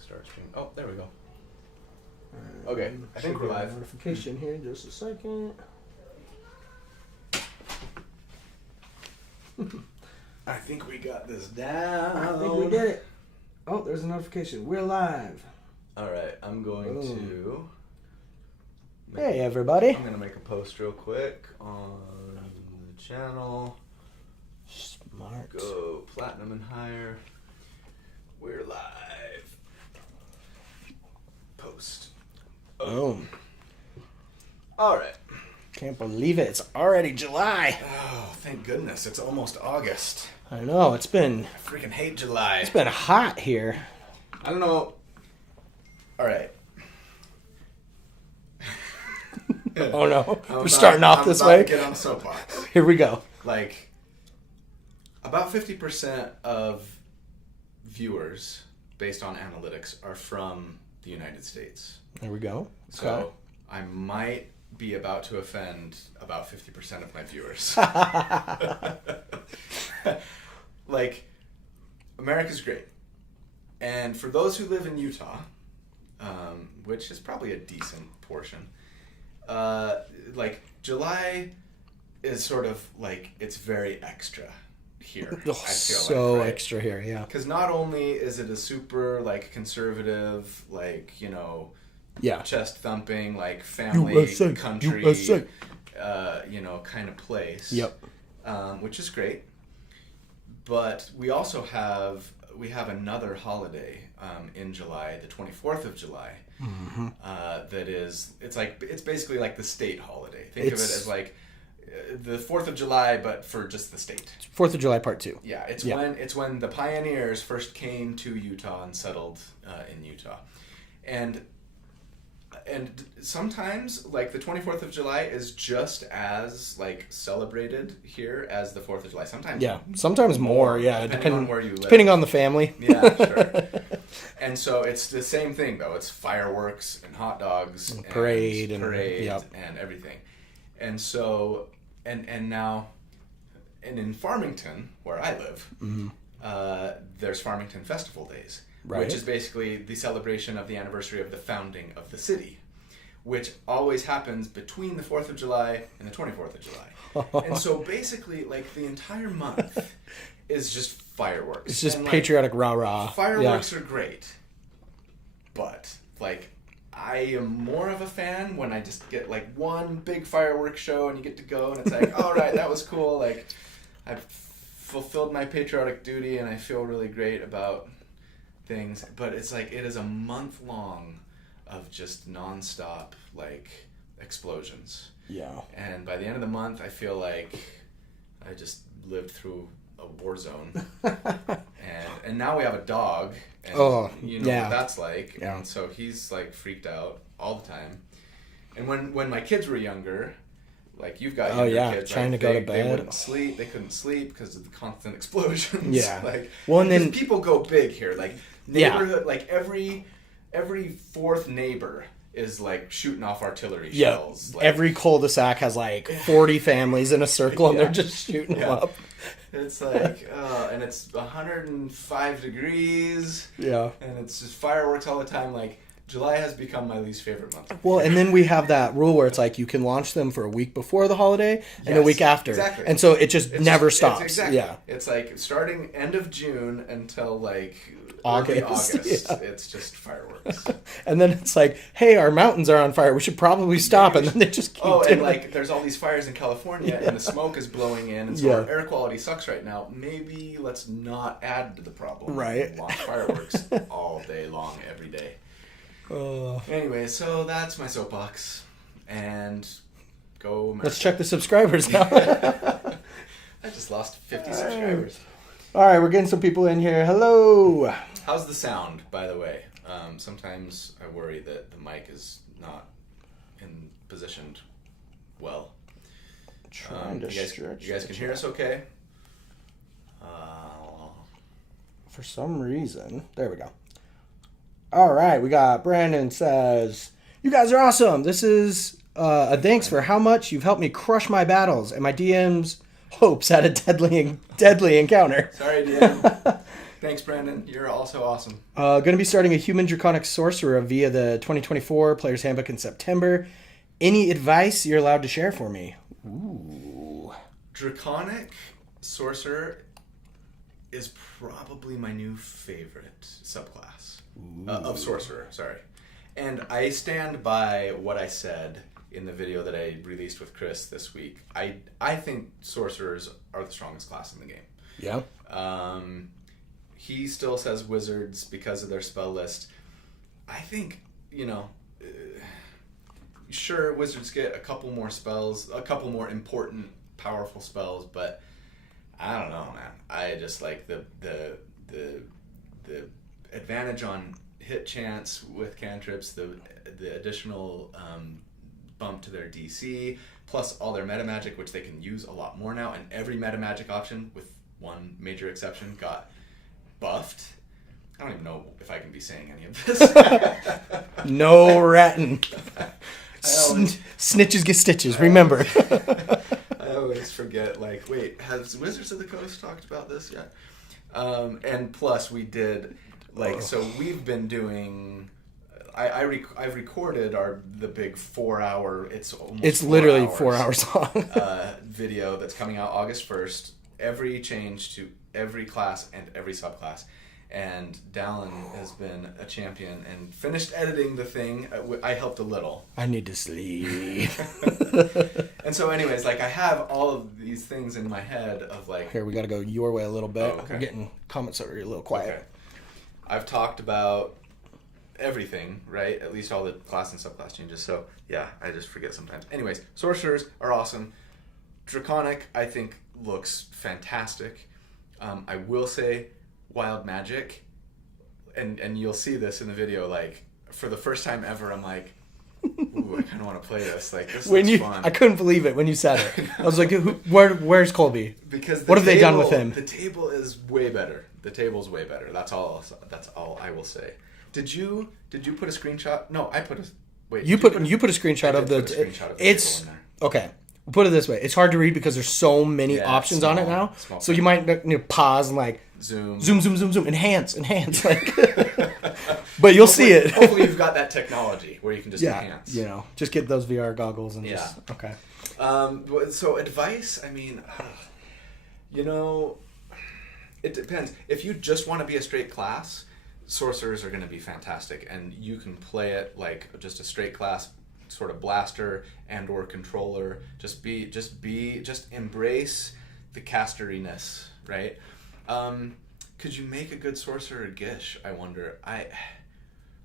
start streaming. Oh, there we go. Okay, I think we're live. Notification here in just a second. I think we got this down. I think we did it. Oh, there's a notification. We're live. All right, I'm going to. Hey, everybody. I'm gonna make a post real quick on the channel. Smart. Go platinum and higher. We're live. Post. Boom. All right. Can't believe it. It's already July. Oh, thank goodness. It's almost August. I know. It's been I freaking hate July. hot here. I don't know. All right. Oh no. We're starting off this way. Get on the soapbox. Here we go. Like, about 50% of viewers, based on analytics, are from the United States. There we go. So I might be about to offend about 50% of my viewers. Like, America's great. And for those who live in Utah, which is probably a decent portion, like, July is sort of like, it's very extra here. Oh, I feel so like, right? extra here, yeah. Because not only is it a super, like, conservative, like, you know, Yeah. chest thumping, like, family, USA, country, USA. You know, kind of place. Yep. Which is great. But we also have another holiday in July, the 24th of July. Mm-hmm. That is, it's basically like the state holiday. Think of it as like the 4th of July, but for just the state. 4th of July part 2. Yeah, it's when the pioneers first came to Utah and settled in Utah, and sometimes, like, the 24th of July is just as, like, celebrated here as the 4th of July. Sometimes more, yeah, depending on where you live. Depending on the family. Yeah, sure. And so it's the same thing, though. It's fireworks and hot dogs and parade and yep. and everything. And so and now in Farmington, where I live, mm-hmm. There's Farmington Festival Days. Right. Which is basically the celebration of the anniversary of the founding of the city, which always happens between the 4th of July and the 24th of July. And so basically, like, the entire month is just fireworks. It's just and, like, patriotic rah-rah. Fireworks are great, but, like, I am more of a fan when I just get, like, one big fireworks show and you get to go and it's like, all right, that was cool. Like, I've fulfilled my patriotic duty and I feel really great about things, but it's like it is a month long of just nonstop, like, explosions. Yeah. And by the end of the month, I feel like I just lived through a war zone. and now we have a dog, and you know what that's like. Yeah. And so he's, like, freaked out all the time. And when my kids were younger, like, you've got kids, trying like, to go to bed. They couldn't sleep because of the constant explosions. Yeah. Like, well, and then people go big here. Like, neighborhood, like, every fourth neighbor is, like, shooting off artillery shells. Like, every cul-de-sac has, like, 40 families in a circle, and they're just shooting them up. It's like, and it's 105 degrees. Yeah. And it's just fireworks all the time. Like, July has become my least favorite month. Well, and then we have that rule where it's like you can launch them for a week before the holiday and a week after. Exactly. And so it never stops. Exactly. Yeah. It's like starting end of June until, like, August. August. Yeah. It's just fireworks. And then it's like, hey, our mountains are on fire. We should probably stop. And then they just keep doing and, it. like, there's all these fires in California and the smoke is blowing in, and so our air quality sucks right now. Maybe let's not add to the problem. Right. Launch fireworks all day long, every day. Anyway, so that's my soapbox. And go America. Let's check the subscribers now. I just lost 50 subscribers. All right, we're getting some people in here. Hello. How's the sound, by the way? Sometimes I worry that the mic is not positioned well. Trying to stretch. You guys can hear us okay? For some reason. There we go. All right, we got Brandon says, you guys are awesome. This is a thanks for how much you've helped me crush my battles and my DM's hopes at a deadly encounter. Sorry, DM. Thanks, Brandon. You're also awesome. Going to be starting a human draconic sorcerer via the 2024 Player's Handbook in September. Any advice you're allowed to share for me? Ooh. Draconic sorcerer is probably my new favorite subclass of sorcerer. Sorry, and I stand by what I said in the video that I released with Chris this week. I think sorcerers are the strongest class in the game. Yeah. He still says wizards because of their spell list. I think, sure, wizards get a couple more spells, a couple more important, powerful spells, but I don't know, man. I just like the advantage on hit chance with cantrips, the additional bump to their DC, plus all their meta magic, which they can use a lot more now, and every meta magic option, with one major exception, got buffed. I don't even know if I can be saying any of this. No ratting. Snitches get stitches, remember. I always forget, wait, has Wizards of the Coast talked about this yet? And plus we did, so we've been doing... I've recorded the big 4-hour. It's literally 4 hours long. Video that's coming out August 1st. Every change to every class and every subclass, and Dallin has been a champion and finished editing the thing. I helped a little. I need to sleep. And so, anyways, I have all of these things in my head of Here, we got to go your way a little bit. Oh, okay. We're getting comments over here a little quiet. Okay. I've talked about everything, right? At least all the class and subclass changes. So yeah, I just forget sometimes. Anyways, sorcerers are awesome. Draconic, I think, looks fantastic. I will say wild magic, and you'll see this in the video, for the first time ever, I'm like, ooh, I kind of want to play this. This looks fun. I couldn't believe it when you said it. I was like, where's Colby? Because what have they done with him? The table is way better. The table's way better. That's all I will say. Did you put a screenshot? No, I put a... Wait. You put a screenshot of the... Table in there. Okay. We'll put it this way. It's hard to read because there's so many options on it now. So you might pause and zoom, enhance. But you'll see it. Hopefully you've got that technology where you can just enhance. Just get those VR goggles and just... Okay. So advice, I mean, it depends. If you just want to be a straight class, sorcerers are going to be fantastic, and you can play it like just a straight class sort of blaster and or controller. Just embrace the casteriness, right? Could you make a good sorcerer Gish? I wonder.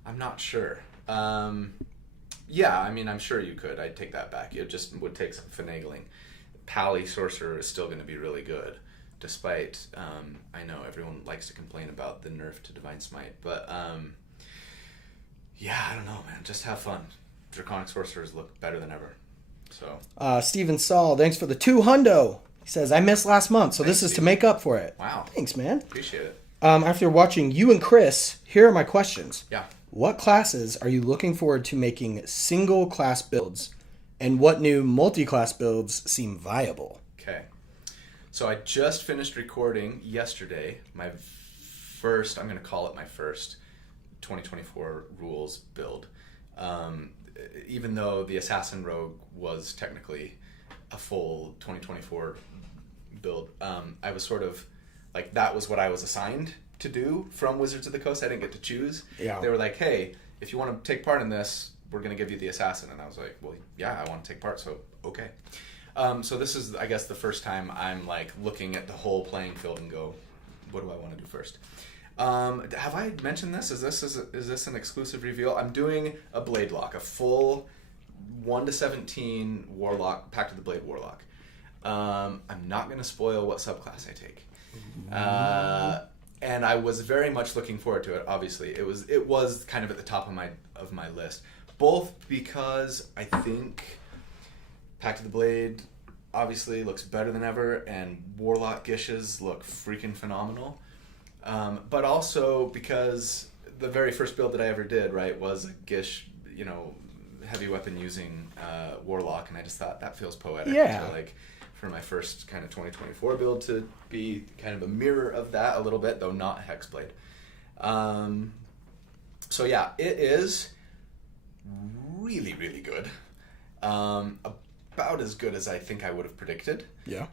I'm not sure. Yeah, I mean, I'm sure you could. I'd take that back. It just would take some finagling. Pally sorcerer is still going to be really good, despite I know everyone likes to complain about the nerf to Divine Smite, but yeah, I don't know, man. Just have fun. Draconic sorcerers look better than ever. So Steven Saul, thanks for the $200. He says, I missed last month, so this is to make up for it. Wow. Thanks, man. Appreciate it. After watching you and Chris, here are my questions. Yeah. What classes are you looking forward to making single class builds, and what new multi-class builds seem viable? Okay. So I just finished recording yesterday my first, I'm going to call it my first 2024 rules build. Even though the Assassin Rogue was technically a full 2024 build, I was sort of that was what I was assigned to do from Wizards of the Coast. I didn't get to choose. Yeah. They were like, hey, if you want to take part in this, we're going to give you the Assassin. And I was like, well, yeah, I want to take part, so okay. So this is, I guess, the first time I'm looking at the whole playing field and go, what do I want to do first? Have I mentioned this? Is this an exclusive reveal? I'm doing a Blade Lock, a full 1-17 Warlock, Pact of the Blade Warlock. I'm not going to spoil what subclass I take. And I was very much looking forward to it. Obviously, it was kind of at the top of my list, both because I think Pact of the Blade obviously looks better than ever, and Warlock Gishes look freaking phenomenal. But also because the very first build that I ever did, right, was a Gish, heavy weapon using Warlock, and I just thought that feels poetic. Yeah. for my first kind of 2024 build to be kind of a mirror of that a little bit, though not Hexblade. So yeah, it is really, really good. About as good as I think I would have predicted. Yeah.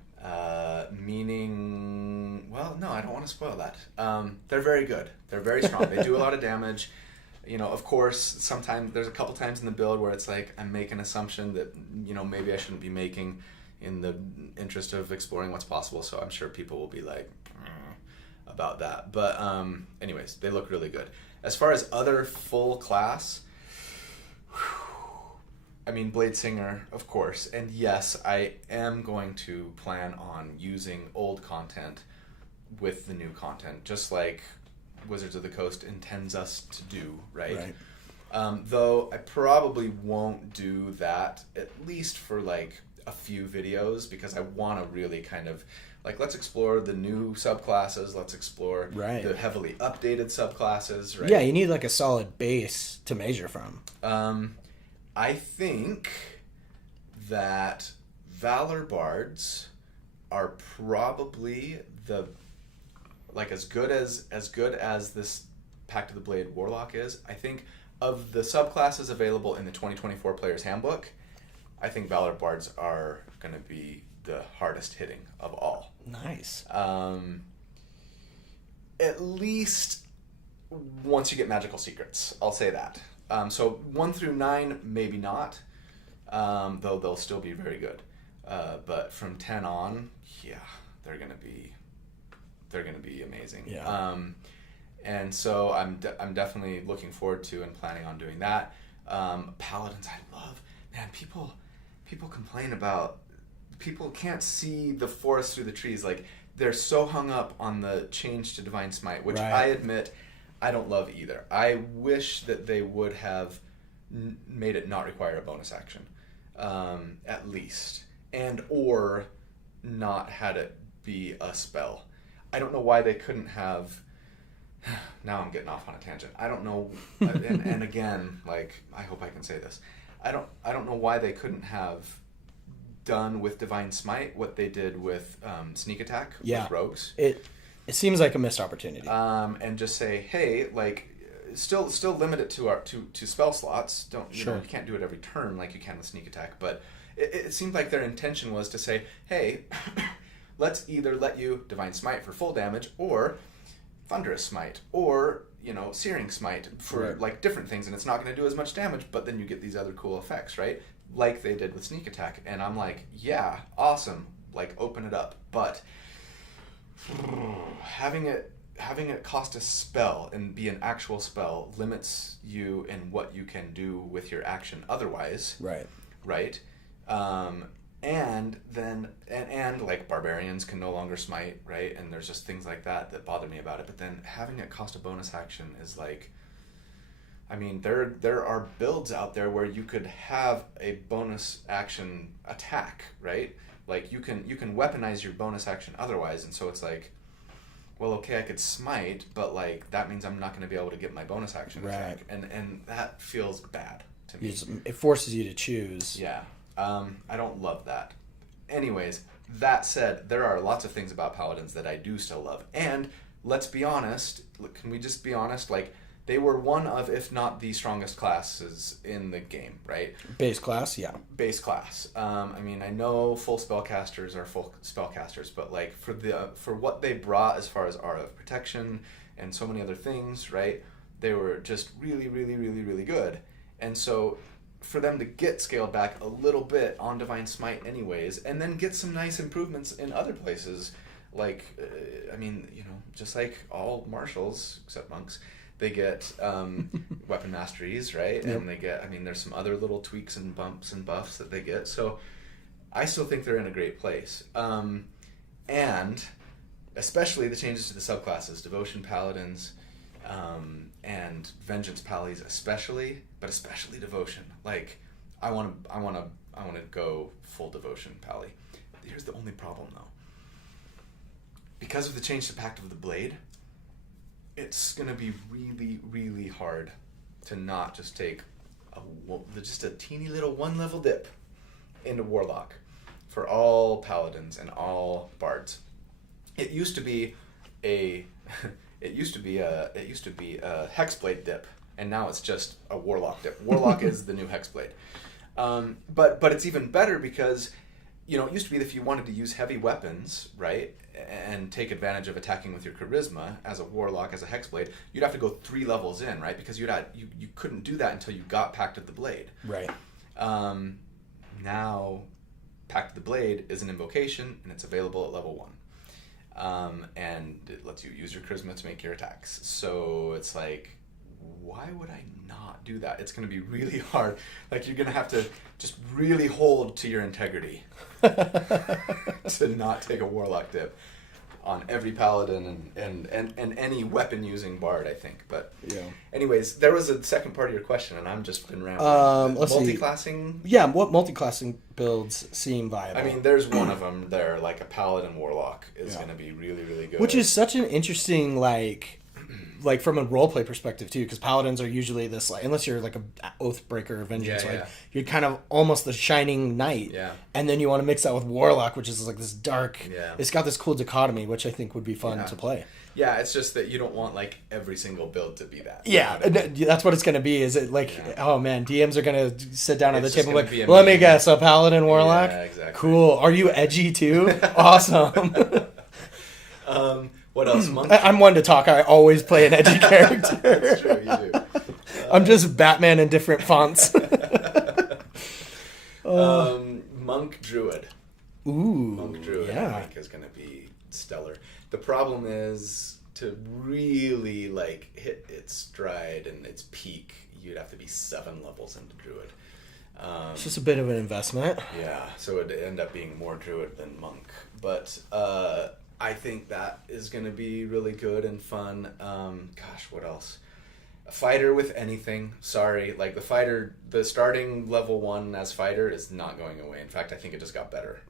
Meaning, well, no, I don't want to spoil that. They're very good. They're very strong. They do a lot of damage. You know, of course, sometimes there's a couple times in the build where it's like I'm making an assumption that, you know, maybe I shouldn't be making in the interest of exploring what's possible. So I'm sure people will be like about that. But anyways, they look really good. As far as other full class, I mean, Bladesinger, of course. And yes, I am going to plan on using old content with the new content, just like Wizards of the Coast intends us to do, right? Though I probably won't do that, at least for like a few videos, because I want to really kind of like, let's explore the new subclasses, let's explore the heavily updated subclasses, right? Yeah, you need like a solid base to measure from. I think that Valor Bards are probably the, like, as good as this Pact of the Blade Warlock is. I think of the subclasses available in the 2024 Player's Handbook, I think Valor Bards are going to be the hardest hitting of all. Nice. At least once you get Magical Secrets, I'll say that. So 1 through 9, maybe not, though they'll still be very good. But from 10 on, yeah, they're gonna be amazing. Yeah. And so I'm definitely looking forward to and planning on doing that. Paladins, I love. Man, people complain about people can't see the forest through the trees. Like, they're so hung up on the change to Divine Smite, which I admit I don't love either. I wish that they would have made it not require a bonus action, at least, and or not had it be a spell. I don't know why they couldn't have. Now I'm getting off on a tangent. I don't know, and again, like, I hope I can say this. I don't know why they couldn't have done with Divine Smite what they did with Sneak Attack with Rogues. It seems like a missed opportunity. And just say, hey, like, still limit it to spell slots. Don't you know, you can't do it every turn like you can with Sneak Attack. But it seemed like their intention was to say, hey, let's either let you Divine Smite for full damage, or Thunderous Smite, or, you know, Searing Smite for like different things, and it's not going to do as much damage, but then you get these other cool effects, right? Like they did with Sneak Attack. And I'm like, yeah, awesome. Like, open it up, but having it cost a spell and be an actual spell limits you in what you can do with your action otherwise. Right. And then and like barbarians can no longer smite, right? And there's just things like that bother me about it. But then having it cost a bonus action is like, I mean, there are builds out there where you could have a bonus action attack, right? Like, you can weaponize your bonus action otherwise, and so it's like, well, okay, I could smite, but like that means I'm not going to be able to get my bonus action attack, and that feels bad to me. It forces you to choose. Yeah, I don't love that. Anyways, that said, there are lots of things about Paladins that I do still love, and let's be honest. Can we just be honest? Like, they were one of, if not the strongest classes in the game, right? Base class, yeah. Base class. I mean, I know full spellcasters are full spellcasters, but like for what they brought as far as Aura of Protection and so many other things, right? They were just really, really, really, really good. And so for them to get scaled back a little bit on Divine Smite anyways, and then get some nice improvements in other places, like, I mean, you know, just like all martials, except monks, they get weapon masteries, right? Yep. And they get, I mean, there's some other little tweaks and bumps and buffs that they get. So I still think they're in a great place. And especially the changes to the subclasses, Devotion Paladins and Vengeance Pallies especially, but especially Devotion. Like, I want to go full Devotion Pally. Here's the only problem, though. Because of the change to Pact of the Blade, it's going to be really, really hard to not just take just a teeny little one-level dip into Warlock for all paladins and all bards. It used to be a hexblade dip, and now it's just a warlock dip. Warlock is the new hexblade. But it's even better because, it used to be that if you wanted to use heavy weapons, right, and take advantage of attacking with your charisma as a warlock, as a hexblade, you'd have to go 3 levels in, right? Because you couldn't do that until you got Pact of the Blade. Right. Now, Pact of the Blade is an invocation, and it's available at level 1. And it lets you use your charisma to make your attacks. So it's like, why would I not do that? It's going to be really hard. Like, you're going to have to just really hold to your integrity to not take a warlock dip on every paladin and any weapon using bard, I think. But anyways, there was a second part of your question, and I'm just been rambling. Multi-classing? Yeah, what multi-classing builds seem viable? I mean, there's one of them there, like a paladin warlock is going to be really, really good. Which is such an interesting, like from a roleplay perspective too, because paladins are usually this, like, unless you're like a Oathbreaker or Vengeance, you're kind of almost the shining knight, and then you want to mix that with warlock, which is like this dark. It's got this cool dichotomy, which I think would be fun to play. Yeah, it's just that you don't want like every single build to be that. Yeah, that's what it's going to be. Is it like, oh man, DMs are going to sit down at the table like, let me guess, a paladin warlock? Yeah, exactly. Cool. Are you edgy too? Awesome. What else? Monk? I'm one to talk. I always play an edgy character. That's true, you do. I'm just Batman in different fonts. Monk Druid. Ooh, Monk Druid, I think, is going to be stellar. The problem is to really like hit its stride and its peak, you'd have to be 7 levels into Druid. It's just a bit of an investment. Yeah, so it'd end up being more Druid than Monk. But I think that is going to be really good and fun. What else? A fighter with anything. Sorry, like the starting level 1 as fighter is not going away. In fact, I think it just got better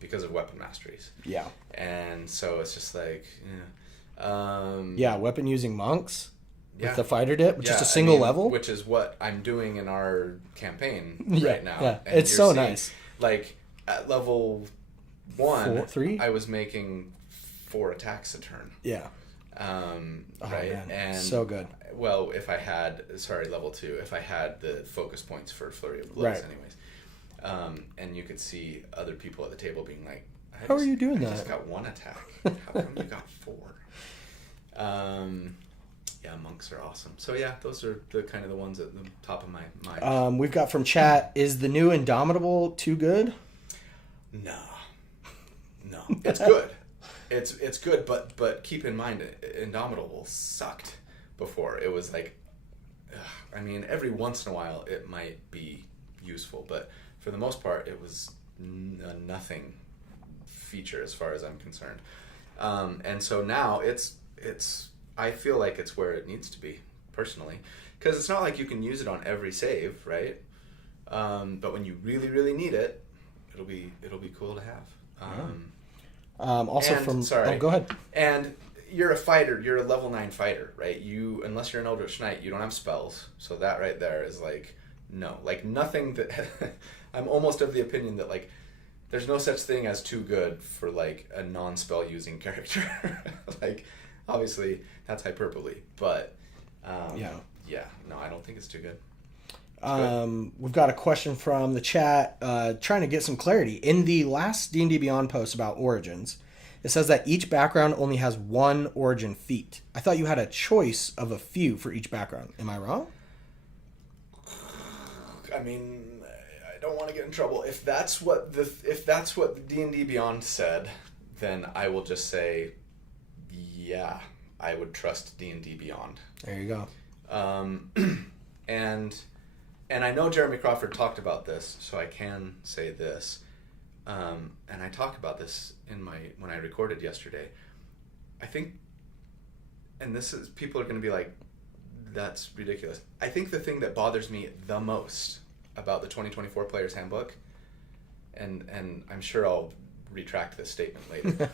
because of weapon masteries. Yeah. And so it's just like, weapon using monks with the fighter dip, just a single level, which is what I'm doing in our campaign right now. Yeah, and it's so nice. Like at level 1, 3, I was making 4 attacks a turn. Yeah. Right. Man. And so good. Well, level 2, if I had the focus points for Flurry of Blows, anyways. And you could see other people at the table being like, how are you doing that? I just got 1 attack. How come you got 4? Monks are awesome. So those are the kind of the ones at the top of my mind. We've got from chat, is the new Indomitable too good? No. It's good. It's good, but keep in mind, Indomitable sucked before. It was like, every once in a while it might be useful, but for the most part it was a nothing feature as far as I'm concerned. And so now it's I feel like it's where it needs to be, personally, because it's not like you can use it on every save, right? But when you really, really need it, it'll be cool to have. Go ahead. And you're a fighter. You're a level 9 fighter, right? Unless you're an Eldritch Knight, you don't have spells. So that right there is like, no, like nothing that. I'm almost of the opinion that like, there's no such thing as too good for like a non-spell using character. Like, obviously that's hyperbole, but no, I don't think it's too good. We've got a question from the chat trying to get some clarity. In the last D&D Beyond post about origins, it says that each background only has 1 origin feat. I thought you had a choice of a few for each background. Am I wrong? I don't want to get in trouble. If that's what the D&D Beyond said, then I will just say, yeah, I would trust D&D Beyond. There you go. And I know Jeremy Crawford talked about this, so I can say this. And I talked about this when I recorded yesterday. I think, and people are going to be like, that's ridiculous. I think the thing that bothers me the most about the 2024 Player's Handbook, and I'm sure I'll retract this statement later,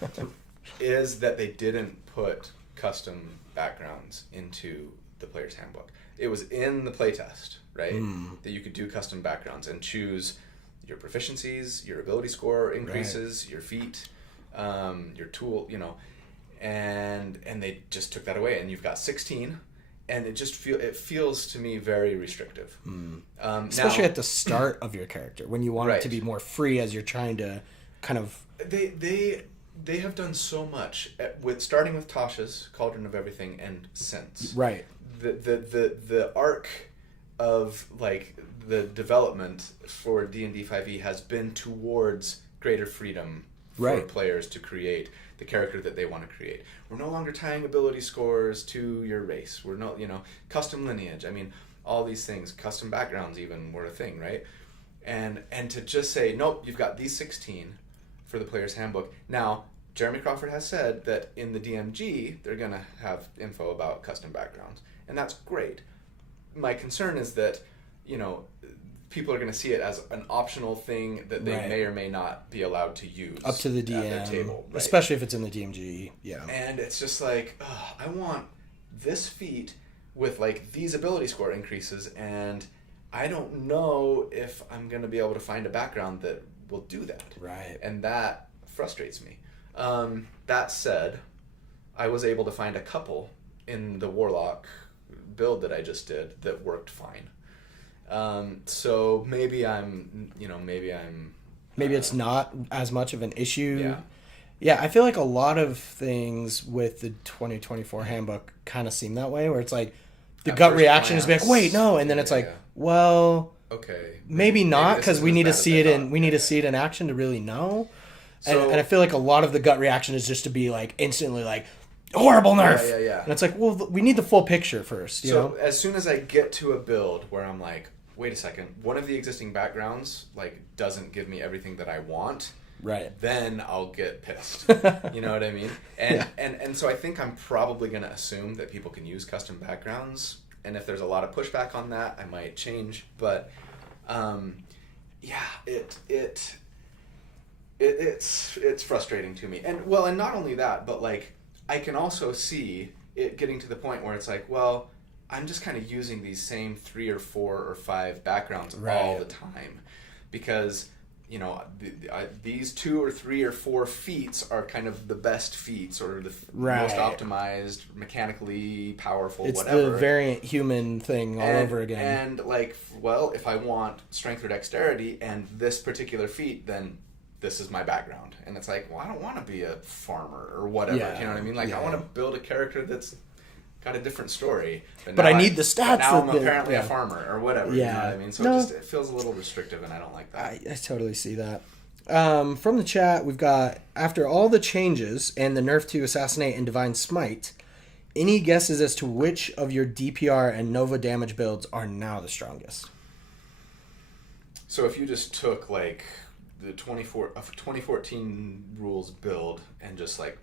is that they didn't put custom backgrounds into the Player's Handbook. It was in the playtest, right? That you could do custom backgrounds and choose your proficiencies, your ability score increases, your feat, your tool, and they just took that away, and you've got 16, and it feels to me very restrictive. Especially at the start of your character, when you want it to be more free as you're trying to kind of... They have done so much starting with Tasha's Cauldron of Everything and since. Right. The arc of like the development for D&D 5e has been towards greater freedom for players to create the character that they want to create. We're no longer tying ability scores to your race. We're not, custom lineage. I mean, all these things, custom backgrounds even were a thing, right? And to just say, nope, you've got these 16 for the player's handbook. Now, Jeremy Crawford has said that in the DMG, they're going to have info about custom backgrounds. And that's great. My concern is that, people are going to see it as an optional thing that they may or may not be allowed to use. Up to the DM. At their table. Right? Especially if it's in the DMG, yeah. And it's just like, I want this feat with like these ability score increases, and I don't know if I'm going to be able to find a background that will do that. Right. And that frustrates me. That said, I was able to find a couple in the Warlock build that I just did that worked fine. So maybe maybe it's not as much of an issue. Yeah. Yeah, I feel like a lot of things with the 2024 handbook kind of seem that way, where it's like the gut reaction is like, wait, no, and then it's like, well, okay, maybe not, because we need to see it in action to really know. So, and I feel like a lot of the gut reaction is just to be like instantly like, horrible nerf. Yeah. And it's like, well, we need the full picture first. You know? As soon as I get to a build where I'm like, wait a second, one of the existing backgrounds like doesn't give me everything that I want. Right. Then I'll get pissed. You know what I mean? And so I think I'm probably going to assume that people can use custom backgrounds. And if there's a lot of pushback on that, I might change. But it's frustrating to me. And not only that, but like I can also see it getting to the point where it's like, well, I'm just kind of using these same 3 or 4 or 5 backgrounds all the time, because these 2 or 3 or 4 feats are kind of the best feats, or the most optimized, mechanically powerful, it's whatever. It's the variant human thing all over again. And like, well, if I want strength or dexterity and this particular feat, then this is my background. And it's like, well, I don't want to be a farmer or whatever. Yeah. You know what I mean? Like, I want to build a character that's got a different story. But I need the stats. Now I'm apparently a farmer or whatever. Yeah. You know what I mean? So it feels a little restrictive, and I don't like that. I totally see that. From the chat, we've got, after all the changes and the nerf to Assassinate and Divine Smite, any guesses as to which of your DPR and Nova damage builds are now the strongest? So if you just took like the 2014 rules build and just like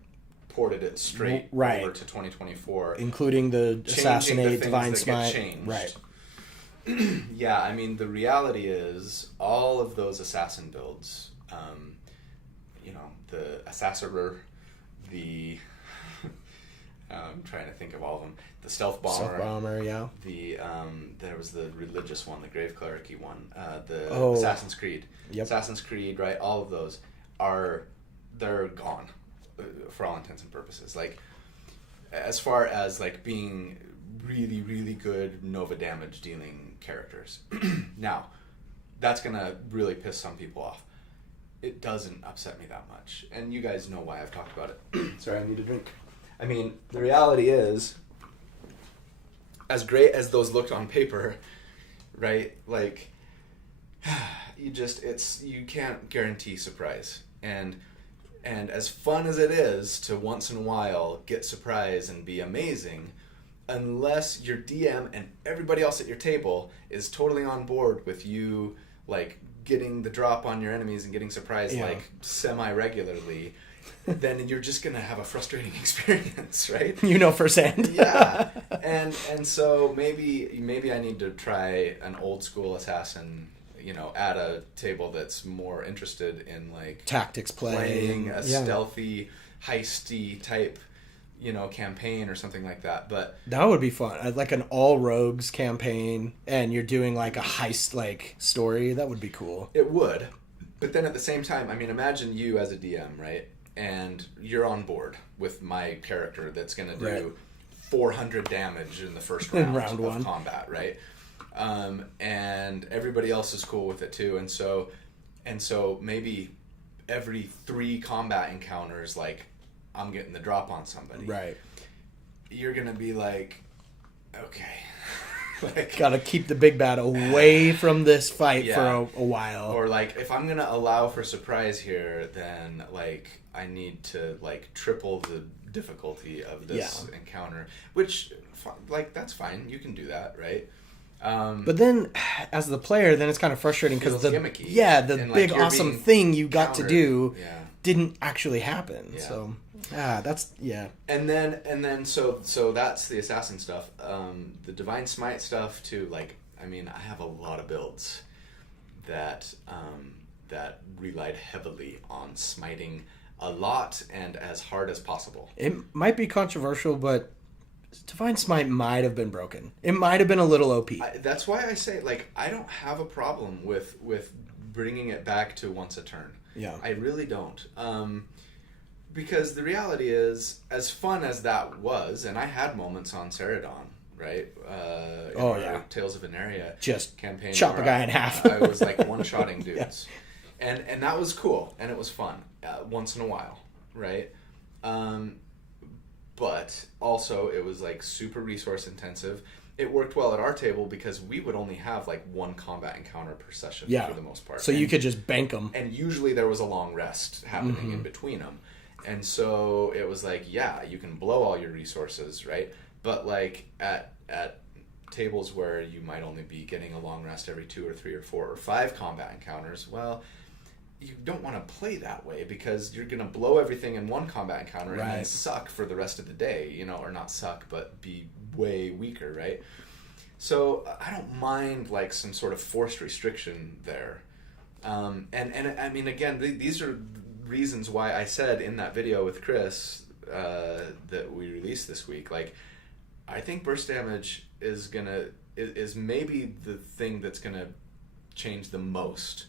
ported it straight over to 2024, including the Assassinate, Divine Smite, right? Yeah, I mean the reality is all of those assassin builds, the Assassiner, the I'm trying to think of all of them. The Stealth Bomber, yeah. The there was the religious one, the Grave Cleric-y one, the Assassin's Creed. Yep. Assassin's Creed, right? All of those they're gone for all intents and purposes. Like, as far as like being really, really good Nova damage dealing characters. Now, that's gonna really piss some people off. It doesn't upset me that much, and you guys know why I've talked about it. Sorry, I need a drink. I mean, the reality is, as great as those looked on paper, right? Like, you can't guarantee surprise. And as fun as it is to once in a while get surprise and be amazing, unless your DM and everybody else at your table is totally on board with you, like, getting the drop on your enemies and getting surprised, like, semi-regularly, then you're just going to have a frustrating experience, right? Firsthand. Yeah. And so maybe I need to try an old school assassin, at a table that's more interested in like tactics playing a stealthy, heisty type, campaign or something like that. But that would be fun, like an all rogues campaign, and you're doing like a heist like story. That would be cool. It would, but then at the same time, I mean, imagine you as a DM, right? And you're on board with my character that's going to do 400 damage in the first round of one. Combat, right? And everybody else is cool with it too, and so maybe every 3 combat encounters, like, I'm getting the drop on somebody. Right. You're gonna be like, okay. Like, gotta keep the big bad away from this fight for a while. Or like, if I'm gonna allow for surprise here, then like I need to like triple the difficulty of this encounter. Which, like, that's fine. You can do that, right? But then, as the player, then it's kind of frustrating because the big awesome thing you got to do didn't actually happen. Yeah. So that's And then so that's the assassin stuff. The divine smite stuff too. Like, I mean, I have a lot of builds that relied heavily on smiting a lot and as hard as possible. It might be controversial, but Divine Smite might have been broken. It might have been a little OP. That's why I say, like, I don't have a problem with bringing it back to once a turn. Yeah. I really don't. Because the reality is, as fun as that was, and I had moments on Ceridon, right? Tales of Veneria just campaign. Chop a guy in half. I was like one-shotting dudes. Yeah. And that was cool, and it was fun once in a while, right? But also it was like super resource intensive. It worked well at our table because we would only have like 1 combat encounter per session for the most part. So you could just bank them. And usually there was a long rest happening in between them. And so it was like, you can blow all your resources, right? But like at tables where you might only be getting a long rest every 2 or 3 or 4 or 5 combat encounters, well, you don't want to play that way because you're going to blow everything in 1 combat encounter and then suck for the rest of the day, or not suck, but be way weaker, right? So I don't mind like some sort of forced restriction there. And I mean, again, these are reasons why I said in that video with Chris that we released this week, like, I think burst damage is maybe the thing that's going to change the most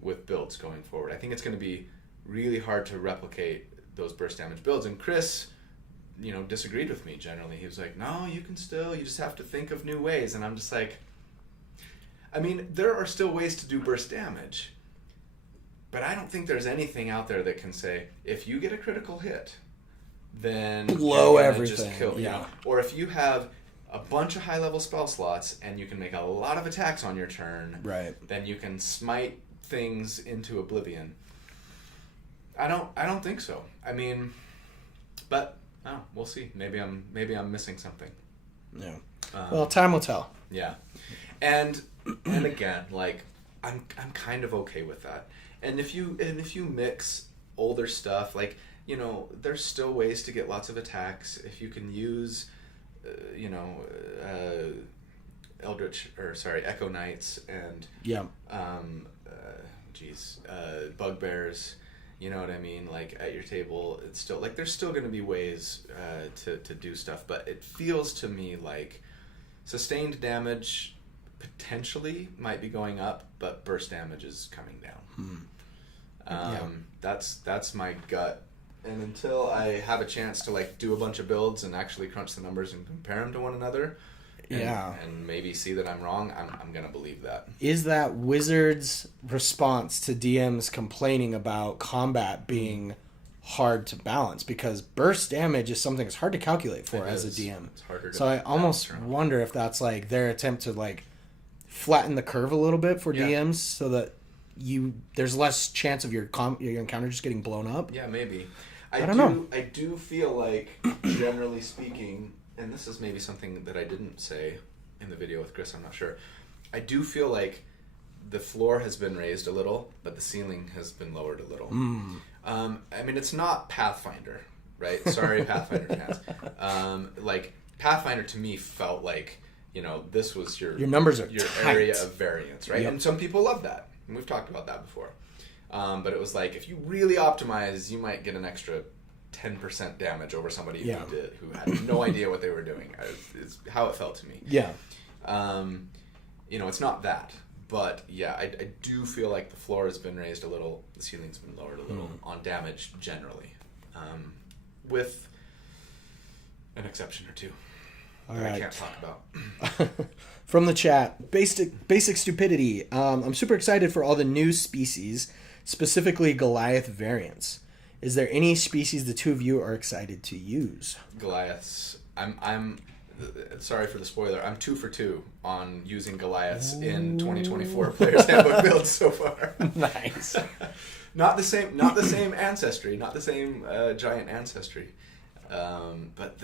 with builds going forward. I think it's going to be really hard to replicate those burst damage builds. And Chris, disagreed with me generally. He was like, no, you just have to think of new ways. And I'm just like, I mean, there are still ways to do burst damage, but I don't think there's anything out there that can say, if you get a critical hit, then blow everything. Just kill, Or if you have a bunch of high-level spell slots and you can make a lot of attacks on your turn, then you can smite things into oblivion. I don't think so. I mean, but we'll see. Maybe I'm missing something. Yeah. Well, time will tell. Yeah. And again, like, I'm kind of okay with that. And if you mix older stuff, like, there's still ways to get lots of attacks. If you can use Echo Knights and bugbears, you know what I mean, like, at your table, it's still like there's still going to be ways to do stuff, but it feels to me like sustained damage potentially might be going up, but burst damage is coming down. That's my gut, and until I have a chance to like do a bunch of builds and actually crunch the numbers and compare them to one another, and maybe see that I'm wrong, I'm gonna believe that. Is that Wizards' response to DMs complaining about combat being hard to balance? Because burst damage is something that's hard to calculate for as a DM. It's harder to so I almost wonder if that's like their attempt to like flatten the curve a little bit for DMs so that there's less chance of your encounter just getting blown up. Yeah, maybe. I don't know. I do feel like, generally speaking, and this is maybe something that I didn't say in the video with Chris, I'm not sure. I do feel like the floor has been raised a little, but the ceiling has been lowered a little. I mean, it's not Pathfinder, right? Sorry, Pathfinder fans. Like, Pathfinder to me felt like, this was your numbers are your tight. Area of variance, right? Yep. And some people love that. And we've talked about that before. But it was like, if you really optimize, you might get an extra 10% damage over somebody who had no idea what they were doing. It's how it felt to me. Yeah. It's not that. But yeah, I do feel like the floor has been raised a little, the ceiling's been lowered a little on damage generally, with an exception or two. All right. I can't talk about. From the chat, basic stupidity. I'm super excited for all the new species, specifically Goliath variants. Is there any species the two of you are excited to use? Goliaths. I'm sorry for the spoiler. I'm 2 for 2 on using Goliaths in 2024 Player's Handbook builds so far. Nice. Not the same ancestry, not the same giant ancestry, but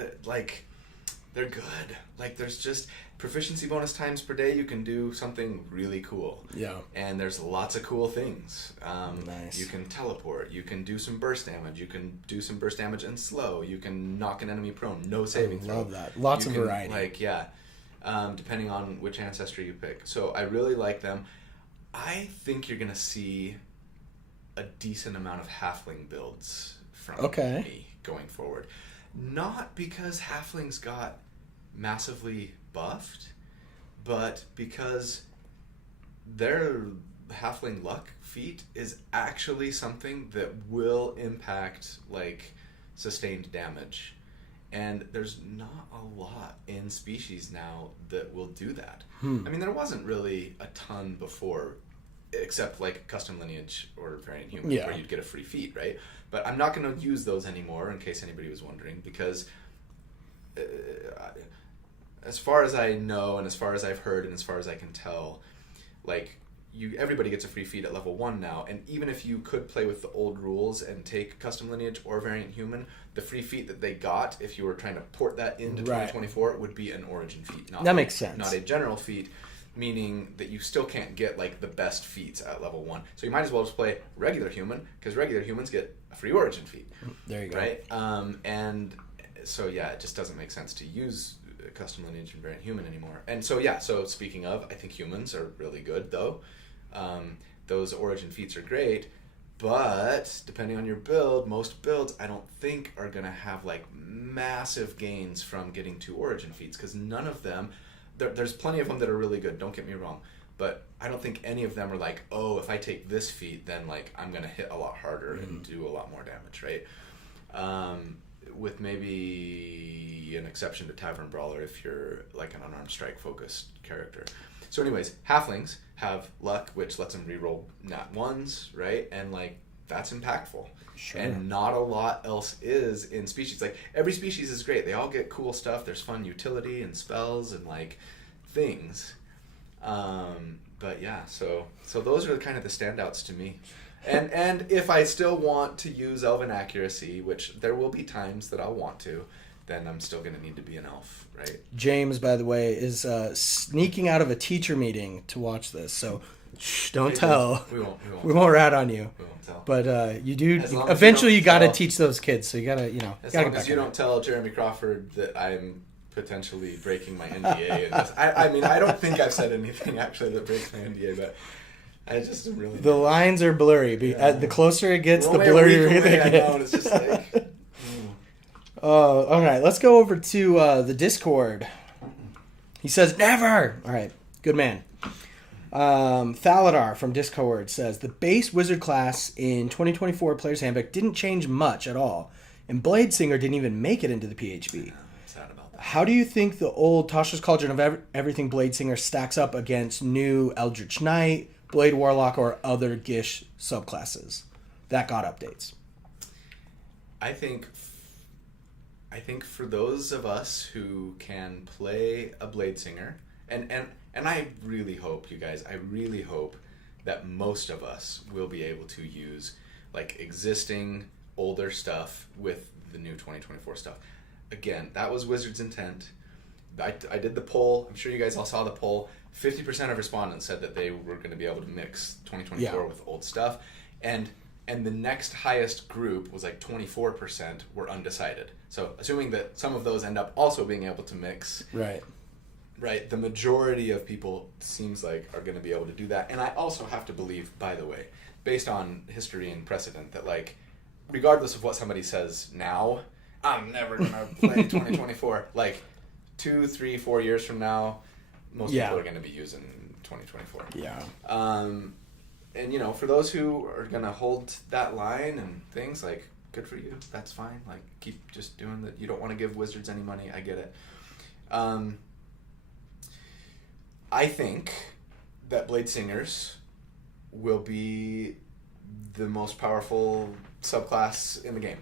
they're good. Like, there's just proficiency bonus times per day. You can do something really cool. Yeah. And there's lots of cool things. Nice. You can teleport. You can do some burst damage. You can do some burst damage and slow. You can knock an enemy prone. No saving throw. I love that. Lots of variety. Depending on which ancestry you pick. So I really like them. I think you're going to see a decent amount of halfling builds from me going forward. Not because halflings got massively buffed, but because their halfling luck feat is actually something that will impact like sustained damage, and there's not a lot in species now that will do that. I mean, there wasn't really a ton before, except like custom lineage or variant human, where you'd get a free feat, right? But I'm not going to use those anymore, in case anybody was wondering, because as far as I know, and as far as I've heard, and as far as I can tell, like, everybody gets a free feat at level 1 now, and even if you could play with the old rules and take custom lineage or variant human, the free feat that they got, if you were trying to port that into 2024, would be an origin feat. That makes sense. Not a general feat, meaning that you still can't get like the best feats at level 1. So you might as well just play regular human, because regular humans get a free origin feat. There you go. Right? And so yeah, it just doesn't make sense to use custom lineage and variant human anymore. And so yeah, so speaking of, I think humans are really good though. Those origin feats are great, but depending on your build, most builds I don't think are gonna have like massive gains from getting 2 origin feats, because none of them, there's plenty of them that are really good, don't get me wrong, but I don't think any of them are like, oh, if I take this feat, then like I'm gonna hit a lot harder and do a lot more damage, right? With maybe an exception to Tavern Brawler if you're like an unarmed strike focused character. So anyways, halflings have luck, which lets them reroll nat 1s, right? And like, that's impactful. Sure. And not a lot else is in species. Like, every species is great. They all get cool stuff. There's fun utility and spells and like things. But yeah, so those are kind of the standouts to me. And if I still want to use Elven Accuracy, which there will be times that I'll want to, then I'm still going to need to be an elf, right? James, by the way, is sneaking out of a teacher meeting to watch this, so don't tell. We won't rat on you. We won't tell. But you do. Eventually, you got to teach those kids, so you got to, As long as you don't tell Jeremy Crawford that I'm potentially breaking my NDA. In this. I mean, I don't think I've said anything actually that breaks my NDA, but I just am really. The lines are blurry. The closer it gets, the blurrier they get. I know, it's just like. All right, let's go over to the Discord. He says, never! All right, good man. Thaladar from Discord says, the base wizard class in 2024 Player's Handbook didn't change much at all, and Bladesinger didn't even make it into the PHB. Sad about that. How do you think the old Tasha's Cauldron of Everything Bladesinger stacks up against new Eldritch Knight, Blade Warlock, or other Gish subclasses that got updates? I think for those of us who can play a Bladesinger, and I really hope, you guys, I really hope that most of us will be able to use like existing older stuff with the new 2024 stuff. Again, that was Wizards' intent. I did the poll. I'm sure you guys all saw the poll. 50% of respondents said that they were going to be able to mix 2024 with old stuff. And the next highest group was like 24% were undecided. So assuming that some of those end up also being able to mix. Right, the majority of people seems like are going to be able to do that. And I also have to believe, by the way, based on history and precedent, that like regardless of what somebody says now, I'm never gonna play 2024. Like 2, 3, 4 years from now, most people are gonna be using 2024. Yeah. And you know, for those who are gonna hold that line and things, like, good for you. That's fine. Like, keep just doing that. You don't want to give Wizards any money. I get it. I think that Blade Singers will be the most powerful subclass in the game.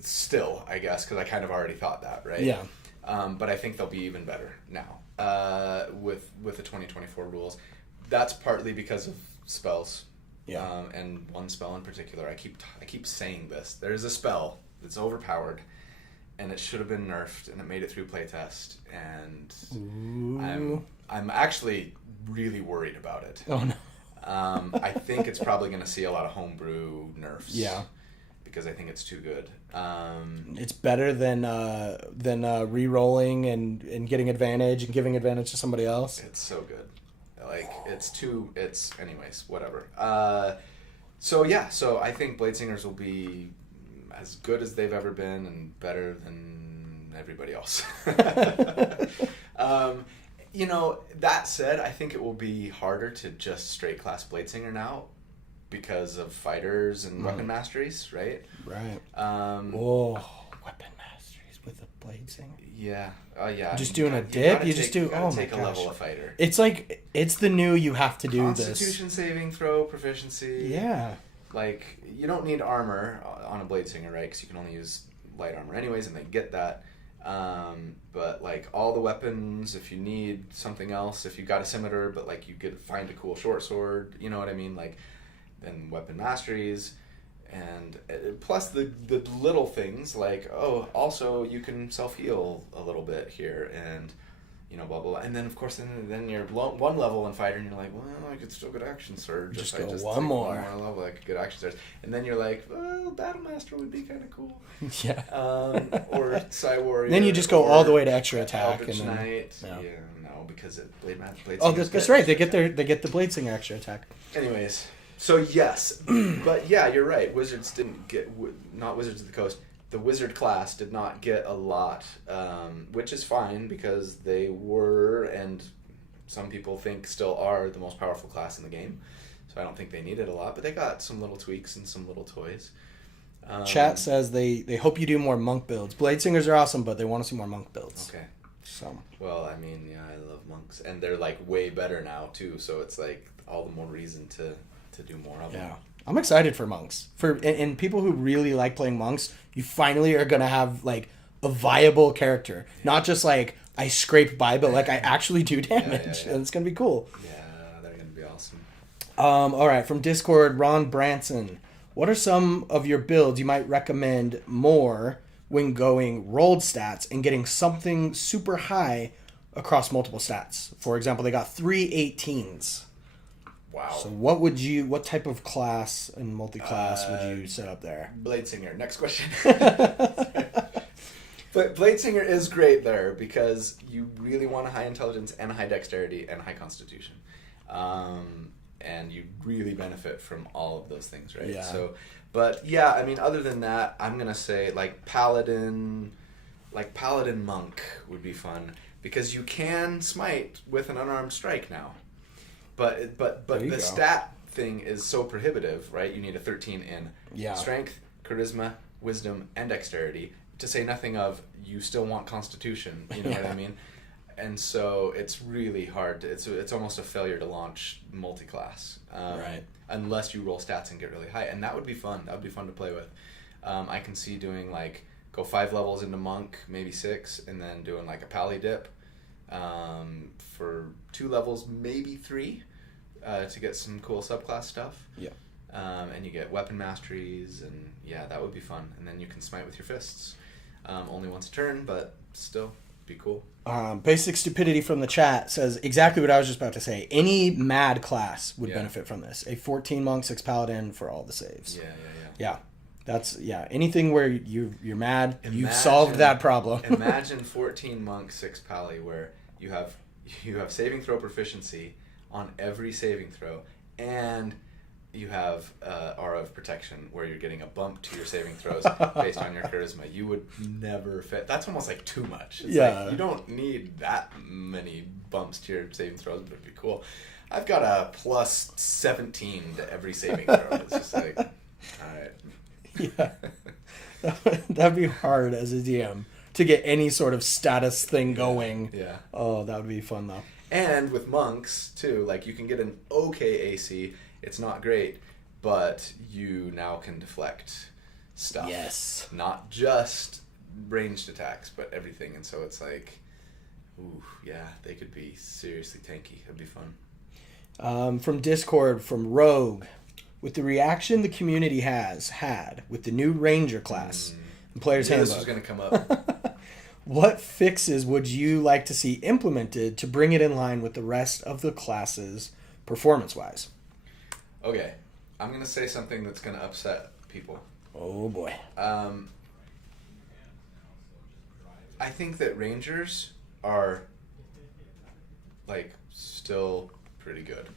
Still, I guess, because I kind of already thought that, right? Yeah. But I think they'll be even better now with the 2024 rules. That's partly because of spells. Yeah. And one spell in particular. I keep saying this. There's a spell that's overpowered, and it should have been nerfed, and it made it through playtest, and I'm actually really worried about it. Oh no. I think it's probably going to see a lot of homebrew nerfs. Yeah. Because I think it's too good. It's better than re-rolling and getting advantage and giving advantage to somebody else. It's so good. Like, anyways, whatever. So I think Blade Singers will be as good as they've ever been and better than everybody else. You know, that said, I think it will be harder to just straight class Blade Singer now because of fighters and weapon masteries, right? Right. Weapon masteries with a Blade Singer. Yeah. Yeah. Just doing a dip? You just do, oh my take gosh. a level of fighter. It's like, it's the new you have to do this. Constitution saving throw, proficiency. Yeah. Like, you don't need armor on a Blade Singer, right? Because you can only use light armor anyways, and they get that. But, like, all the weapons, if you need something else, if you got a scimitar, but, like, you could find a cool short sword, you know what I mean? Like, then weapon masteries, and plus the little things, like, oh, also you can self-heal a little bit here, and, you know, blah, blah, blah. And then, of course, then you're one level in fighter, and you're like, well, I could still get action surge. Just if go I just one take more. One more level, I could get action surge. And then you're like, well, Battle Master would be kind of cool. Yeah. Or Psy Warrior. Then you just go all the way to extra attack. Eldritch and then, Knight. yeah. No, because Blade Oh, that's right. They get the Blade Singer extra attack. Anyways, so yes, but yeah, you're right. Wizards didn't get, not Wizards of the Coast, the Wizard class did not get a lot, which is fine because they were, and some people think still are, the most powerful class in the game. So I don't think they needed a lot, but they got some little tweaks and some little toys. Chat says they hope you do more monk builds. Blade Singers are awesome, but they want to see more monk builds. Okay. So. Well, I mean, yeah, I love monks, and they're like way better now too. So it's like all the more reason to do more of them. Yeah, I'm excited for monks. And people who really like playing monks, you finally are gonna have like a viable character, not just like I scrape by, but like I actually do damage, and it's gonna be cool. Yeah, they're gonna be awesome. All right, from Discord, Ron Branson. What are some of your builds you might recommend more when going rolled stats and getting something super high across multiple stats? For example, they got 3 18s. Wow. So what type of class and multi-class would you set up there? Blade Singer. Next question. But Blade Singer is great there because you really want a high intelligence and a high dexterity and a high constitution. And you really benefit from all of those things, right? Yeah. So, but yeah, I mean, other than that, I'm going to say Paladin Monk would be fun because you can smite with an unarmed strike now. But the stat thing is so prohibitive, right? You need a 13 in strength, charisma, wisdom, and dexterity. To say nothing of, you still want constitution. You know what I mean? And so it's really hard. It's almost a failure to launch multi-class, right? Unless you roll stats and get really high, and that would be fun. That would be fun to play with. I can see doing go 5 levels into monk, maybe 6, and then doing a pally dip. For 2 levels, maybe 3, to get some cool subclass stuff. Yeah. And you get weapon masteries, and yeah, that would be fun. And then you can smite with your fists. Only once a turn, but still, be cool. Basic Stupidity from the chat says exactly what I was just about to say. Any mad class would benefit from this. A 14 monk, 6 paladin for all the saves. Yeah. That's anything where you're mad, you've solved that problem. Imagine 14 monk, 6 pally, where you have saving throw proficiency on every saving throw, and you have Aura of Protection where you're getting a bump to your saving throws based on your charisma. You would never fit. That's almost like too much. It's like, you don't need that many bumps to your saving throws, but it'd be cool. I've got a plus 17 to every saving throw. It's just like, all right. Yeah. That'd be hard as a DM to get any sort of status thing going. Yeah. Oh, that would be fun though. And with monks too, like you can get an okay AC. It's not great, but you now can deflect stuff. Yes. Not just ranged attacks, but everything. And so it's like, ooh, yeah, they could be seriously tanky. It'd be fun. From Discord, from Rogue, with the reaction the community has had with the new Ranger class and Player's Handbook. This was going to come up. What fixes would you like to see implemented to bring it in line with the rest of the classes performance-wise? Okay, I'm going to say something that's going to upset people. Oh boy. I think that Rangers are, like, still pretty good.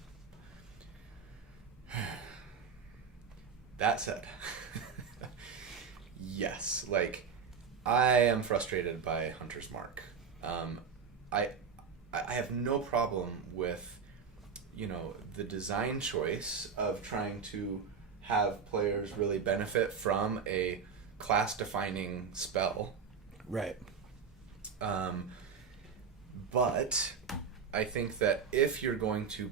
That said, yes, like, I am frustrated by Hunter's Mark. I have no problem with, you know, the design choice of trying to have players really benefit from a class-defining spell. Right. But I think that if you're going to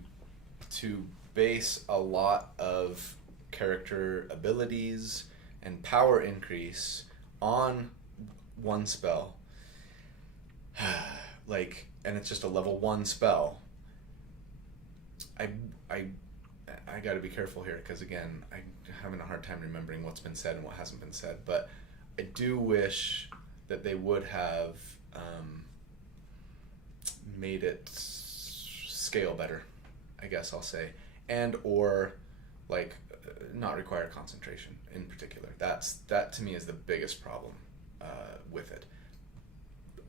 base a lot of character abilities and power increase on one spell, like, and it's just a level 1 spell, I got to be careful here because, again, I'm having a hard time remembering what's been said and what hasn't been said, but I do wish that they would have made it scale better, I guess I'll say, and or like not require concentration in particular. That to me is the biggest problem with it.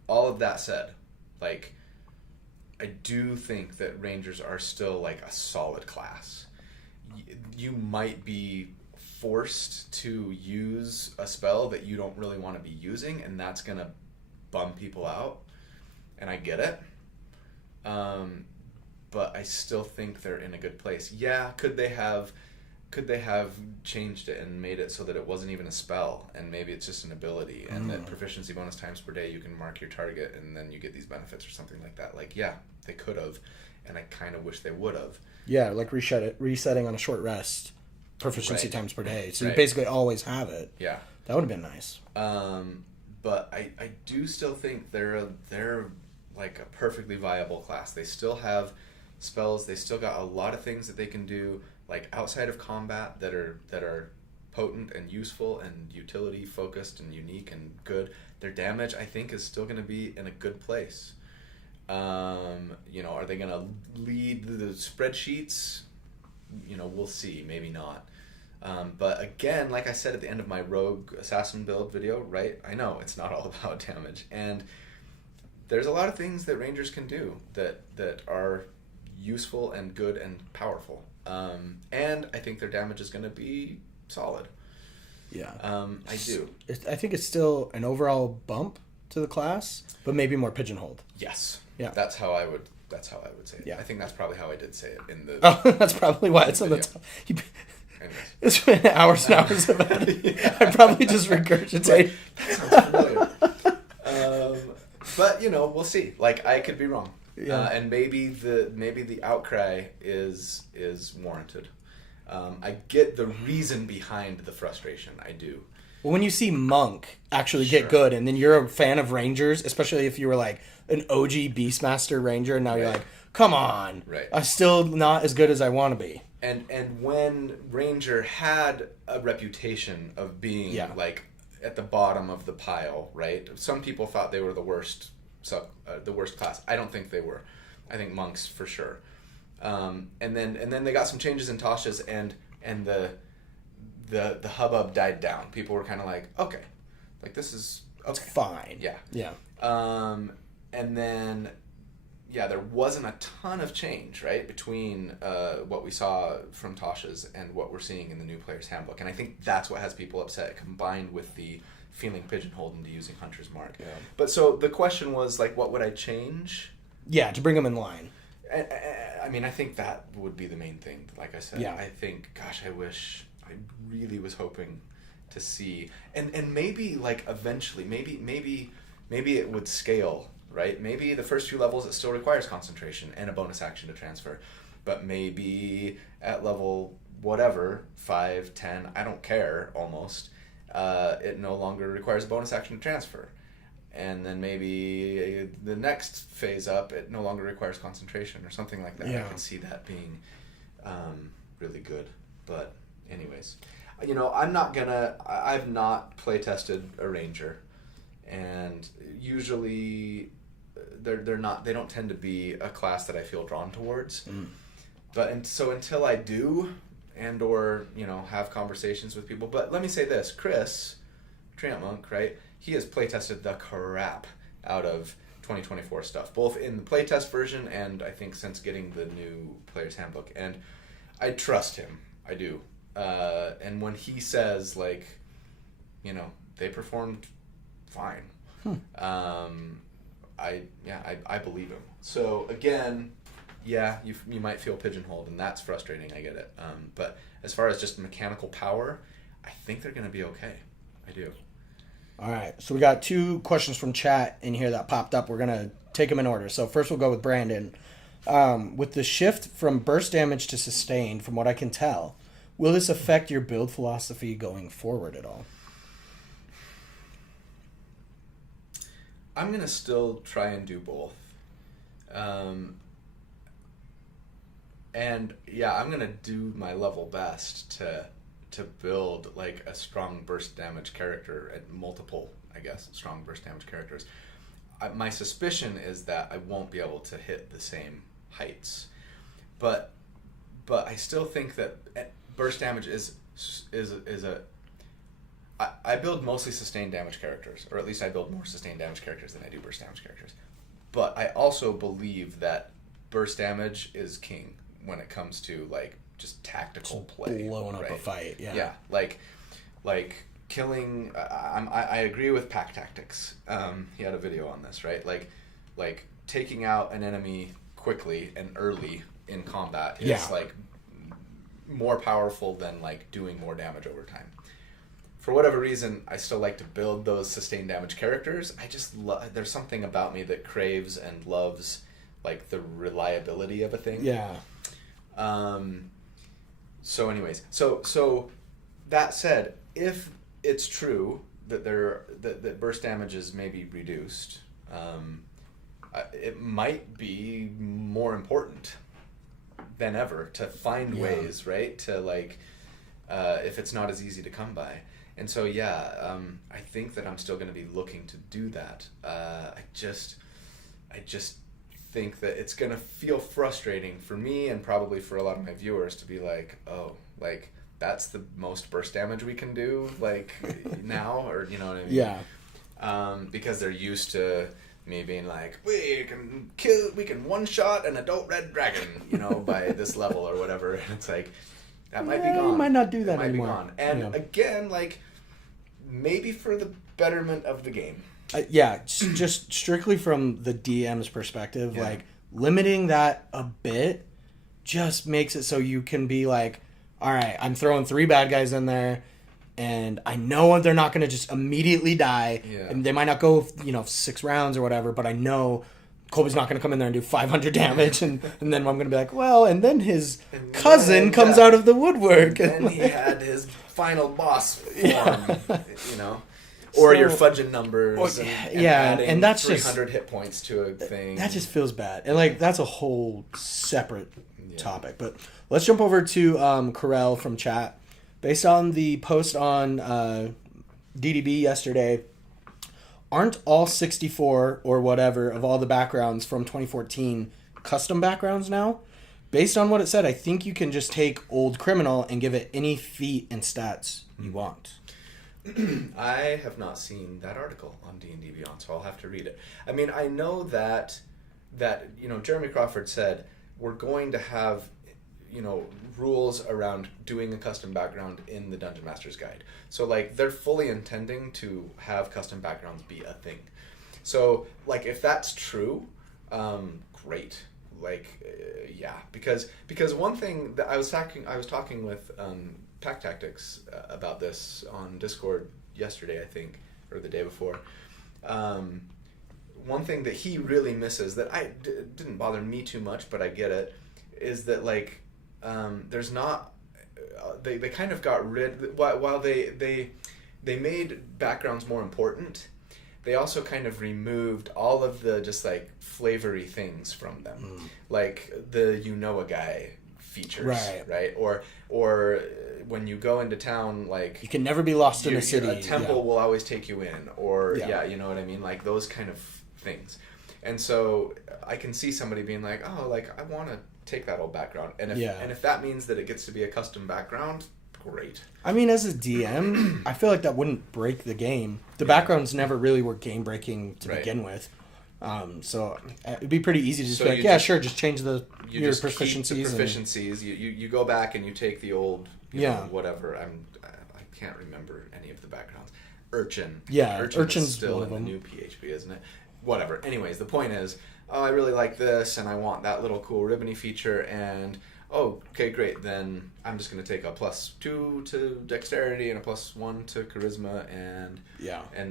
All of that said, like, I do think that Rangers are still like a solid class. You might be forced to use a spell that you don't really want to be using, and that's going to bum people out, and I get it. But I still think they're in a good place. Yeah, could they have changed it and made it so that it wasn't even a spell, and maybe it's just an ability, and that proficiency bonus times per day, you can mark your target and then you get these benefits or something like that. Like, yeah, they could have, and I kind of wish they would have. Yeah, like resetting on a short rest, proficiency times per day. So you basically always have it. Yeah. That would have been nice. But I do still think they're like a perfectly viable class. They still have spells. They still got a lot of things that they can do, like outside of combat, that are potent and useful and utility focused and unique and good. Their damage, I think, is still going to be in a good place. You know, are they going to lead the spreadsheets? You know, we'll see. Maybe not. But again, like I said at the end of my Rogue Assassin build video, right? I know it's not all about damage, and there's a lot of things that Rangers can do that are useful and good and powerful. And I think their damage is going to be solid. Yeah. I do. I think it's still an overall bump to the class, but maybe more pigeonholed. Yes. Yeah. That's how I would say it. Yeah. I think that's probably how I did say it in the... Oh, that's probably why it's on the top. It's been hours and hours of it. Yeah. I probably just regurgitate. That sounds familiar. But, you know, we'll see. Like, I could be wrong. Yeah. And maybe the outcry is warranted. I get the reason behind the frustration. I do. Well, when you see Monk actually get good, and then you're a fan of Rangers, especially if you were like an OG Beastmaster Ranger, and now you're like, come on, I'm still not as good as I want to be. And when Ranger had a reputation of being like at the bottom of the pile, right? Some people thought they were the worst class. I don't think they were. I think Monks for sure. And then they got some changes in Tasha's, and the hubbub died down. People were kind of like, okay, like this is okay. It's fine. Yeah. Yeah. And then there wasn't a ton of change, right, between what we saw from Tasha's and what we're seeing in the new player's handbook. And I think that's what has people upset, combined with the feeling pigeonholed into using Hunter's Mark. Yeah. But so the question was, like, what would I change? Yeah, to bring them in line. I mean, I think that would be the main thing. Like I said, I think, gosh, I really was hoping to see, and maybe, like, eventually, maybe it would scale, right? Maybe the first few levels it still requires concentration and a bonus action to transfer, but maybe at level whatever, 5, 10, I don't care, almost, it no longer requires a bonus action to transfer. And then maybe the next phase up, it no longer requires concentration or something like that. Yeah. I can see that being really good. But anyways, I've not play tested a ranger, and usually they don't tend to be a class that I feel drawn towards. But so until I do, and or have conversations with people. But let me say this, Chris Treant Monk, right? He has playtested the crap out of 2024 stuff, both in the playtest version and I think since getting the new player's handbook. And I trust him. I do. And when he says, like, they performed fine, I believe him. So again, you might feel pigeonholed, and that's frustrating. I get it. But as far as just mechanical power, I think they're going to be okay. I do. All right, so we got 2 questions from chat in here that popped up. We're going to take them in order. So first we'll go with Brandon. With the shift from burst damage to sustained, from what I can tell, will this affect your build philosophy going forward at all? I'm going to still try and do both. And I'm going to do my level best to build, like, a strong burst damage character and multiple, I guess, strong burst damage characters. My suspicion is that I won't be able to hit the same heights, but I still think that burst damage is I build mostly sustained damage characters, or at least I build more sustained damage characters than I do burst damage characters. But I also believe that burst damage is king when it comes to, like, just tactical play, blowing up a fight. Yeah, like killing. I agree with Pack Tactics. He had a video on this, right? Like taking out an enemy quickly and early in combat is like more powerful than, like, doing more damage over time. For whatever reason, I still like to build those sustained damage characters. I just there's something about me that craves and loves, like, the reliability of a thing. Yeah. So anyways, so that said, if it's true that that burst damage is maybe reduced, it might be more important than ever to find ways, right? To, like, if it's not as easy to come by. And so, I think that I'm still going to be looking to do that. I just think that it's going to feel frustrating for me and probably for a lot of my viewers to be like, oh, like, that's the most burst damage we can do, like, now, or, you know what I mean? Yeah. Because they're used to me being like, we can one-shot an adult red dragon, by this level or whatever. And it's like, that might be gone. You might not do that anymore. Might be gone. And again, like, maybe for the betterment of the game. Just strictly from the DM's perspective, like, limiting that a bit just makes it so you can be like, all right, I'm throwing 3 bad guys in there, and I know they're not going to just immediately die, and they might not go, 6 rounds or whatever, but I know Colby's not going to come in there and do 500 damage, and then I'm going to be like, well, and then his cousin comes out of the woodwork. And then he had his final boss form, Or you're fudging numbers and adding and that's 300 hit points to a thing. That just feels bad. And, like, that's a whole separate topic. But let's jump over to Corel from chat. Based on the post on DDB yesterday, aren't all 64 or whatever of all the backgrounds from 2014 custom backgrounds now? Based on what it said, I think you can just take Old Criminal and give it any feat and stats you want. I have not seen that article on D&D Beyond, so I'll have to read it. I mean, I know that that, Jeremy Crawford said, we're going to have, rules around doing a custom background in the Dungeon Master's Guide. So, like, they're fully intending to have custom backgrounds be a thing. So, like, if that's true, great. Like, yeah, because one thing that I was talking with Pack Tactics about this on Discord yesterday, I think, or the day before. One thing that he really misses that didn't bother me too much, but I get it, is that, like, there's not. They kind of got rid, while they made backgrounds more important. They also kind of removed all of the just like flavory things from them, like the a guy features, right? Or when you go into town, like you can never be lost in a city. A temple will always take you in, or you know what I mean, like those kind of things. And so I can see somebody being like, oh, like I want to take that old background, and if that means that it gets to be a custom background. Great. I mean, as a DM, I feel like that wouldn't break the game. The backgrounds never really were game breaking to begin with, so it'd be pretty easy to just be like, sure, just change your proficiencies. Keep the proficiencies. You go back and you take the old, whatever. I can't remember any of the backgrounds. Urchin. Yeah, Urchin's still in the new PHP, isn't it? Whatever. Anyways, the point is, I really like this, and I want that little cool ribbony feature, and. Oh, okay, great. Then I'm just going to take a +2 to dexterity and a +1 to charisma, and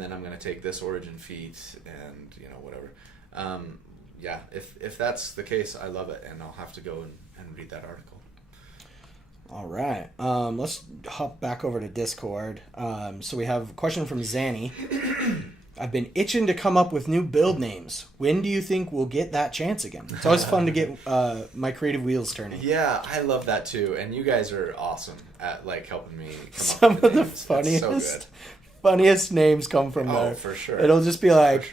then I'm going to take this origin feat and whatever. If that's the case, I love it, and I'll have to go and read that article. All right. Let's hop back over to Discord. So we have a question from Zanny. I've been itching to come up with new build names. When do you think we'll get that chance again? It's always fun to get my creative wheels turning. Yeah, I love that too. And you guys are awesome at like helping me come Some up with of names. the funniest names come from there. Oh, for sure. It'll just be like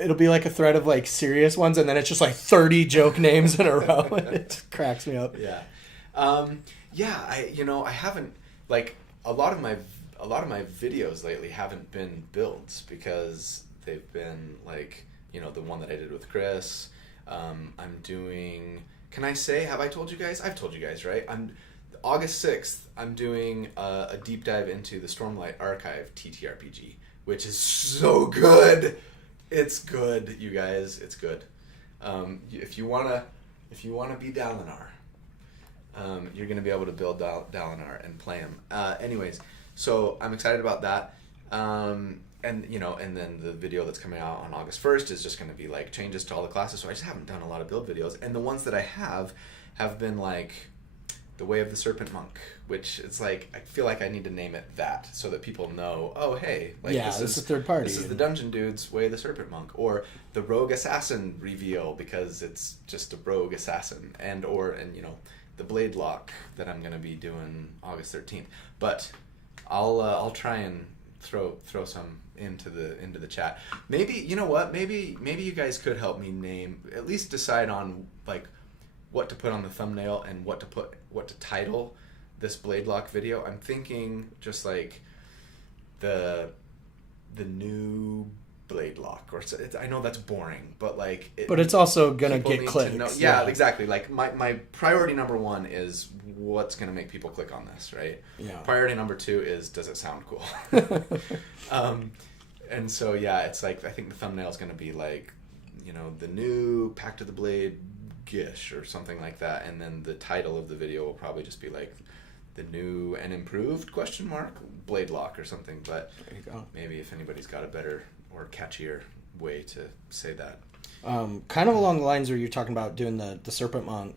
it'll be like a thread of like serious ones, and then it's just like 30 joke names in a row. It just cracks me up. Yeah. I haven't like a lot of my videos lately haven't been builds because they've been like, the one that I did with Chris. I'm doing, can I say, have I told you guys? I've told you guys, right? August 6th, I'm doing a deep dive into the Stormlight Archive TTRPG, which is so good. It's good, you guys. It's good. If you wanna be Dalinar, you're gonna be able to build Dalinar and play him. Anyways. So I'm excited about that, and then the video that's coming out on August 1st is just going to be like changes to all the classes. So I just haven't done a lot of build videos, and the ones that I have been like the Way of the Serpent Monk, which it's like I feel like I need to name it that so that people know. Oh, hey, like this is third party. This is the Dungeon Dude's Way of the Serpent Monk, or the Rogue Assassin reveal because it's just a rogue assassin, and the Blade Lock that I'm going to be doing August 13th, but. I'll try and throw some into the chat. Maybe you know what? Maybe you guys could help me at least decide on like what to put on the thumbnail and what to title this Blade Lock video. I'm thinking just like the new Blade Lock, or I know that's boring, but like. But it's also gonna get clicks. Yeah, exactly. Like my priority number 1 is what's gonna make people click on this, right? Yeah. Priority number 2 is does it sound cool? And so it's like I think the thumbnail is gonna be like, the new Pact of the Blade Gish or something like that, and then the title of the video will probably just be like the new and improved ? Blade Lock or something. But there you go. Maybe if anybody's got a better or catchier way to say that. Kind of along the lines where you're talking about doing the Serpent Monk.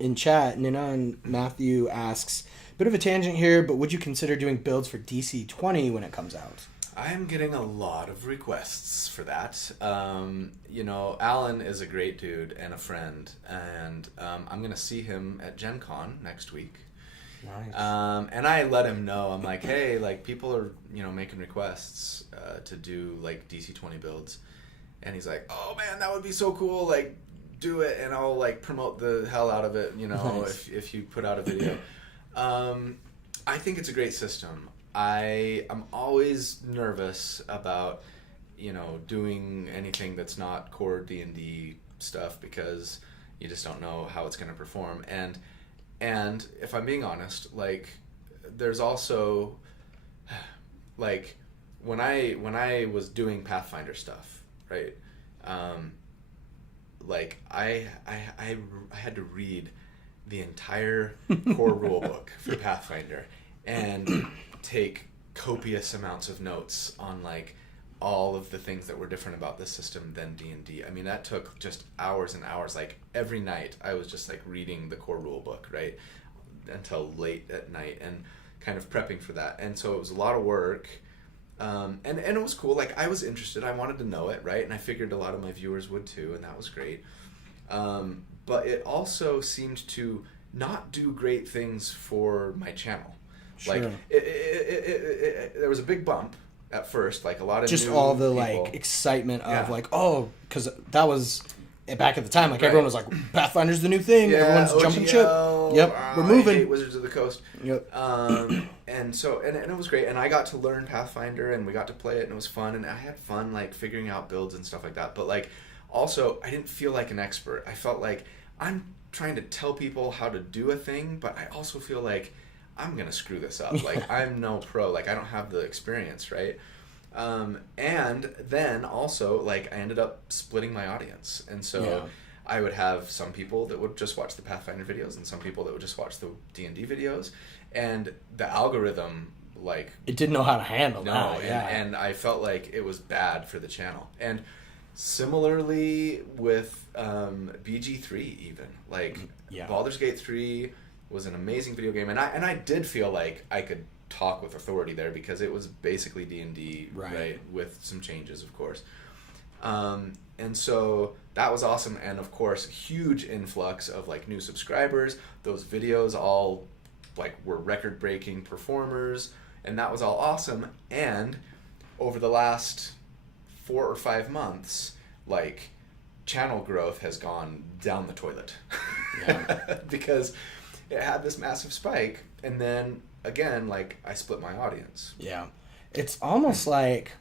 In chat, Nina and Matthew asks, bit of a tangent here, but would you consider doing builds for DC 20 when it comes out? I'm getting a lot of requests for that. Alan is a great dude and a friend, and I'm going to see him at Gen Con next week. Nice. And I let him know, I'm like, hey, like people are, making requests to do like DC 20 builds. And he's like, oh man, that would be so cool. Like do it and I'll like promote the hell out of it, nice. if you put out a video. I think it's a great system. I'm always nervous about, doing anything that's not core D&D stuff because you just don't know how it's going to perform. And if I'm being honest, like, there's also, like, when I was doing Pathfinder stuff, right? Like, I had to read the entire core rulebook for Pathfinder and take copious amounts of notes on, like, all of the things that were different about this system than D&D. I mean, that took just hours and hours. Like, every night I was just, like, reading the core rulebook, right, until late at night and kind of prepping for that. And so it was a lot of work. And it was cool. Like, I was interested. I wanted to know it, right? And I figured a lot of my viewers would too, and that was great. But it also seemed to not do great things for my channel. Sure. Like, there was a big bump at first, like a lot of just new all the people. Like excitement of like, oh, because that was back at the time, like everyone was like, Pathfinder's the new thing. Yeah, Everyone's OGL, jumping ship. Yep, we're moving. I hate Wizards of the Coast. Yep. And so and it was great, and I got to learn Pathfinder, and we got to play it, and it was fun, and I had fun like figuring out builds and stuff like that. But like, also, I didn't feel like an expert. I felt like I'm trying to tell people how to do a thing, but I also feel like I'm gonna screw this up. Like, I'm no pro. Like, I don't have the experience, right? And then also, like, I ended up splitting my audience, and so I would have some people that would just watch the Pathfinder videos, and some people that would just watch the D&D videos, and the algorithm, like, it didn't know how to handle that. And I felt like it was bad for the channel. And similarly with BG3, even like Baldur's Gate 3 was an amazing video game, and I did feel like I could talk with authority there because it was basically D&D, right, with some changes, of course. And so that was awesome, and of course, huge influx of like new subscribers. Those videos all like were record-breaking performers, and that was all awesome. And over the last 4 or 5 months, like, channel growth has gone down the toilet. Because it had this massive spike, and then again, like, I split my audience. Yeah. It's almost like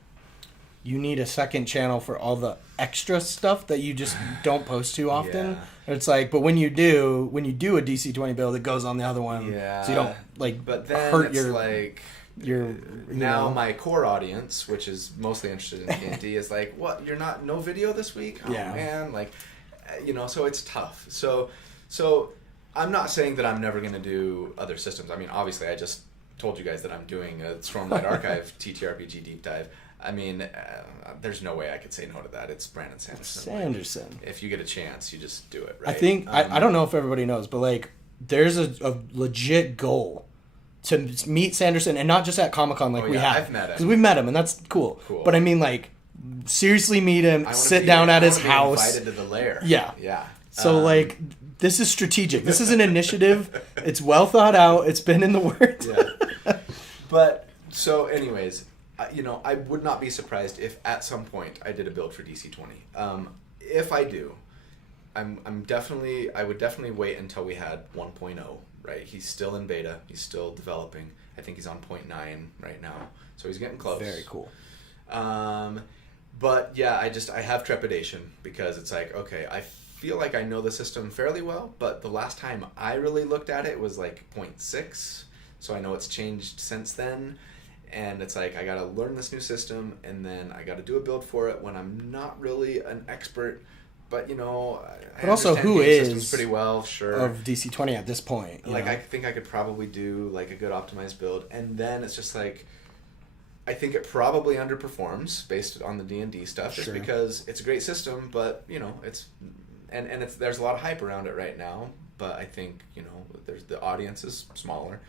you need a second channel for all the extra stuff that you just don't post too often. It's like, but when you do a DC-20 build, it goes on the other one. Yeah. So you don't, like, but then hurt it's your... like... now my core audience, which is mostly interested in D&D, is like, what, you're not, no video this week? Oh man, like, you know, so it's tough. So I'm not saying that I'm never going to do other systems. I mean, obviously, I just told you guys that I'm doing a Stormlight Archive TTRPG deep dive. I mean, there's no way I could say no to that. It's Brandon Sanderson. Like, if you get a chance, you just do it, right? I think, I don't know if everybody knows, but, like, there's a legit goal to meet Sanderson, and not just at Comic-Con like we have. I've met him. Because we've met him, and that's cool. But I mean, like, seriously meet him, sit down at his house. Invited to the lair. Yeah. So, like, this is strategic. This is an initiative. It's well thought out. It's been in the works. But, so anyways, you know, I would not be surprised if at some point I did a build for DC-20. If I do, I would definitely wait until we had 1.0. Right, he's still in beta. He's still developing. I think he's on 0.9 right now, so he's getting close. Very cool. But yeah, I have trepidation because it's like, okay, I feel like I know the system fairly well, but the last time I really looked at it was like 0.6, so I know it's changed since then. And it's like, I got to learn this new system, and then I got to do a build for it when I'm not really an expert. But, you know, but also, who is pretty well, sure, of DC-20 at this point? Like, I think I could probably do like a good optimized build, and then it's just like, I think it probably underperforms based on the D&D stuff, just because it's a great system, but you know, it's there's a lot of hype around it right now. But I think, you know, the audience is smaller.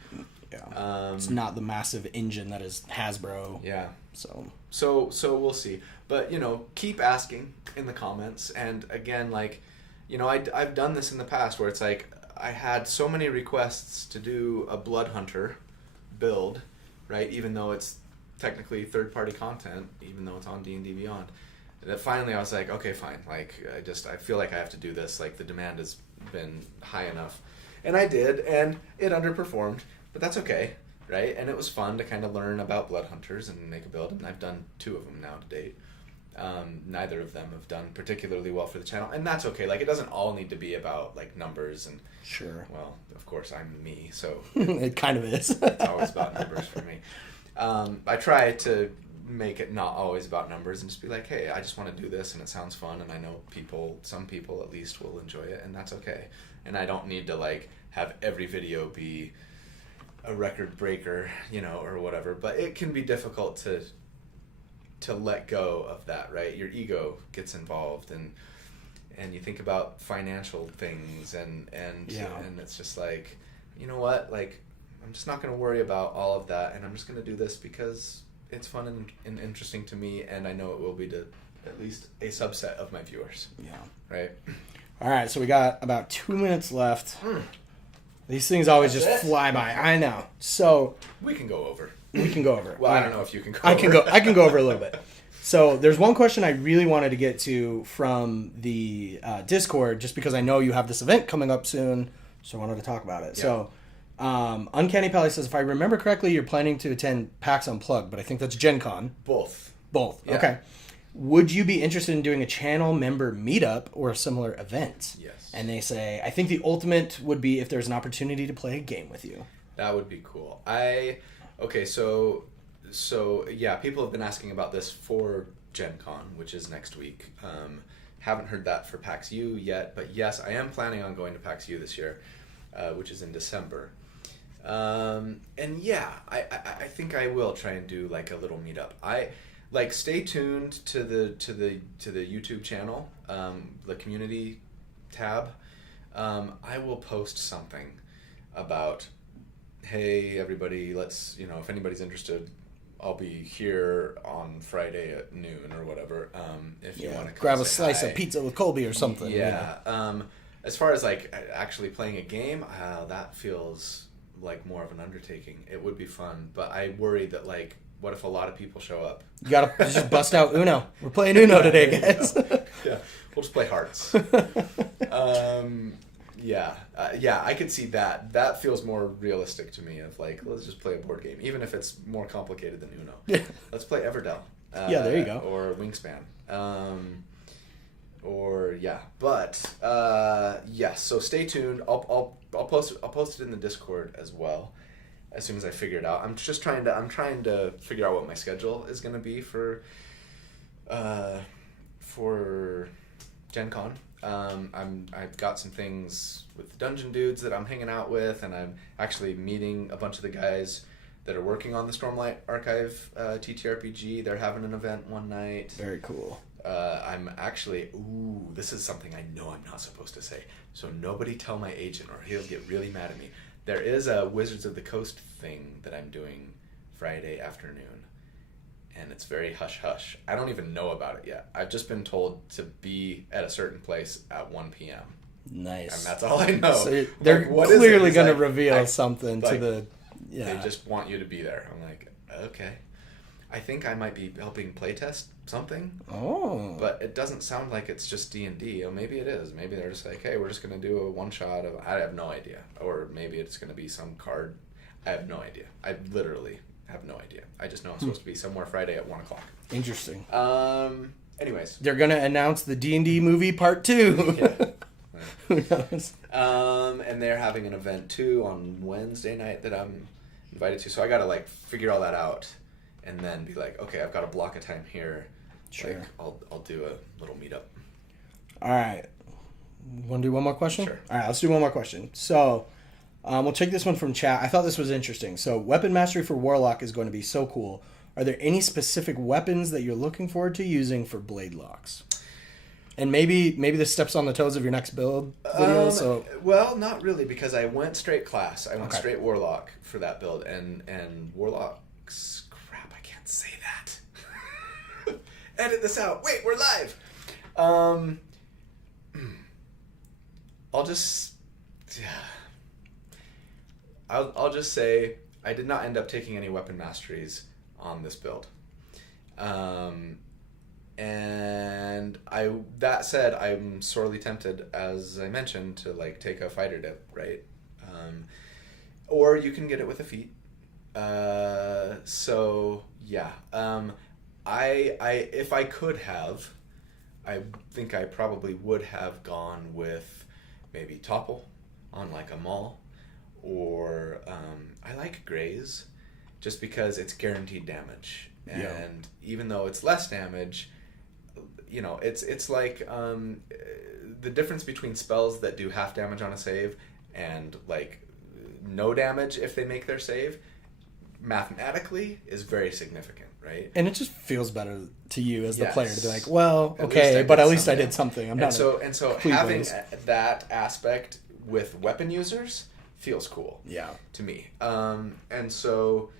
It's not the massive engine that is Hasbro. Yeah. So we'll see. But, you know, keep asking in the comments. And again, like, you know, I've done this in the past where it's like, I had so many requests to do a Blood Hunter build, right? Even though it's technically third-party content, even though it's on D&D Beyond. That finally I was like, okay, fine. Like, I feel like I have to do this. Like, the demand has been high enough. And I did, and it underperformed. But that's okay, right? And it was fun to kind of learn about Blood Hunters and make a build, and I've done 2 of them now to date. Neither of them have done particularly well for the channel, and that's okay. Like, it doesn't all need to be about like numbers and. Sure. Well, of course, I'm me, so it kind of is. It's always about numbers for me. I try to make it not always about numbers and just be like, hey, I just want to do this and it sounds fun, and I know some people at least will enjoy it, and that's okay. And I don't need to like have every video be a record breaker, or whatever. But it can be difficult to let go of that, right? Your ego gets involved, and you think about financial things, and it's just like, you know what, like, I'm just not going to worry about all of that, and I'm just going to do this because it's fun and interesting to me, and I know it will be to at least a subset of my viewers. Yeah. Right? All right, so we got about 2 minutes left. These things always That's just it? fly by. I know. So We can go over. Well, I don't know if you can go I over. can go over a little bit. So there's one question I really wanted to get to from the Discord, just because I know you have this event coming up soon, so I wanted to talk about it. Yeah. So Uncanny Pally says, if I remember correctly, you're planning to attend PAX Unplugged, but I think that's Gen Con. Both. Yeah. Okay. Would you be interested in doing a channel member meetup or a similar event? Yes. And they say, I think the ultimate would be if there's an opportunity to play a game with you. That would be cool. So yeah, people have been asking about this for Gen Con, which is next week. Haven't heard that for PAX U yet, but yes, I am planning on going to PAX U this year, which is in December. And yeah, I think I will try and do like a little meetup. Stay tuned to the YouTube channel, the community tab. I will post something about, hey everybody, let's, if anybody's interested, I'll be here on Friday at noon or whatever. If you want to grab a slice of pizza with Colby or something. Yeah. As far as like actually playing a game, that feels like more of an undertaking. It would be fun, but I worry that like, what if a lot of people show up? You gotta just bust out Uno. We're playing Uno today, guys. Yeah, we'll just play hearts. Yeah, I could see that. That feels more realistic to me. Of like, let's just play a board game, even if it's more complicated than Uno. Yeah. Let's play Everdell. Yeah, there you go. Or Wingspan. Yes. So stay tuned. I'll post it in the Discord as well, as soon as I figure it out. I'm trying to figure out what my schedule is going to be for Gen Con. I've got some things with the Dungeon Dudes that I'm hanging out with, and I'm actually meeting a bunch of the guys that are working on the Stormlight Archive TTRPG. They're having an event one night. Very cool. I'm actually, this is something I know I'm not supposed to say, so nobody tell my agent or he'll get really mad at me. There is a Wizards of the Coast thing that I'm doing Friday afternoon, and it's very hush-hush. I don't even know about it yet. I've just been told to be at a certain place at 1 p.m. Nice. And that's all I know. So they're clearly going to reveal something to the... Yeah. They just want you to be there. I'm like, okay. I think I might be helping playtest something. Oh. But it doesn't sound like it's just D&D. Or maybe it is. Maybe they're just like, hey, we're just going to do a one-shot of... I have no idea. Or maybe it's going to be some card. I have no idea. I literally have no idea. I just know I'm supposed to be somewhere Friday at 1 o'clock. Interesting. Anyways. They're going to announce the D&D movie part 2. Yeah. Who knows? And they're having an event, too, on Wednesday night that I'm invited to. So I got to, like, figure all that out. And then be like, okay, I've got a block of time here. Sure. Like, I'll do a little meetup. All right. Want to do one more question? Sure. All right, let's do one more question. So, we'll take this one from chat. I thought this was interesting. So, weapon mastery for Warlock is going to be so cool. Are there any specific weapons that you're looking forward to using for blade locks? And maybe this steps on the toes of your next build video. Well, not really, because I went straight class. I went straight Warlock for that build, and Warlocks. Say that. Edit this out. Wait, we're live. I'll just say I did not end up taking any weapon masteries on this build. And that said, I'm sorely tempted, as I mentioned, to like take a fighter dip, right? Or you can get it with a feat. So yeah, if I could have, I think I probably would have gone with maybe Topple on like a Maul, or I like Graze just because it's guaranteed damage, and even though it's less damage, you know, it's like the difference between spells that do half damage on a save and like no damage if they make their save mathematically is very significant, right? And it just feels better to you as the player to be like, well, okay, but at least I did something. I'm not. And so having that aspect with weapon users feels cool. Yeah. To me. And so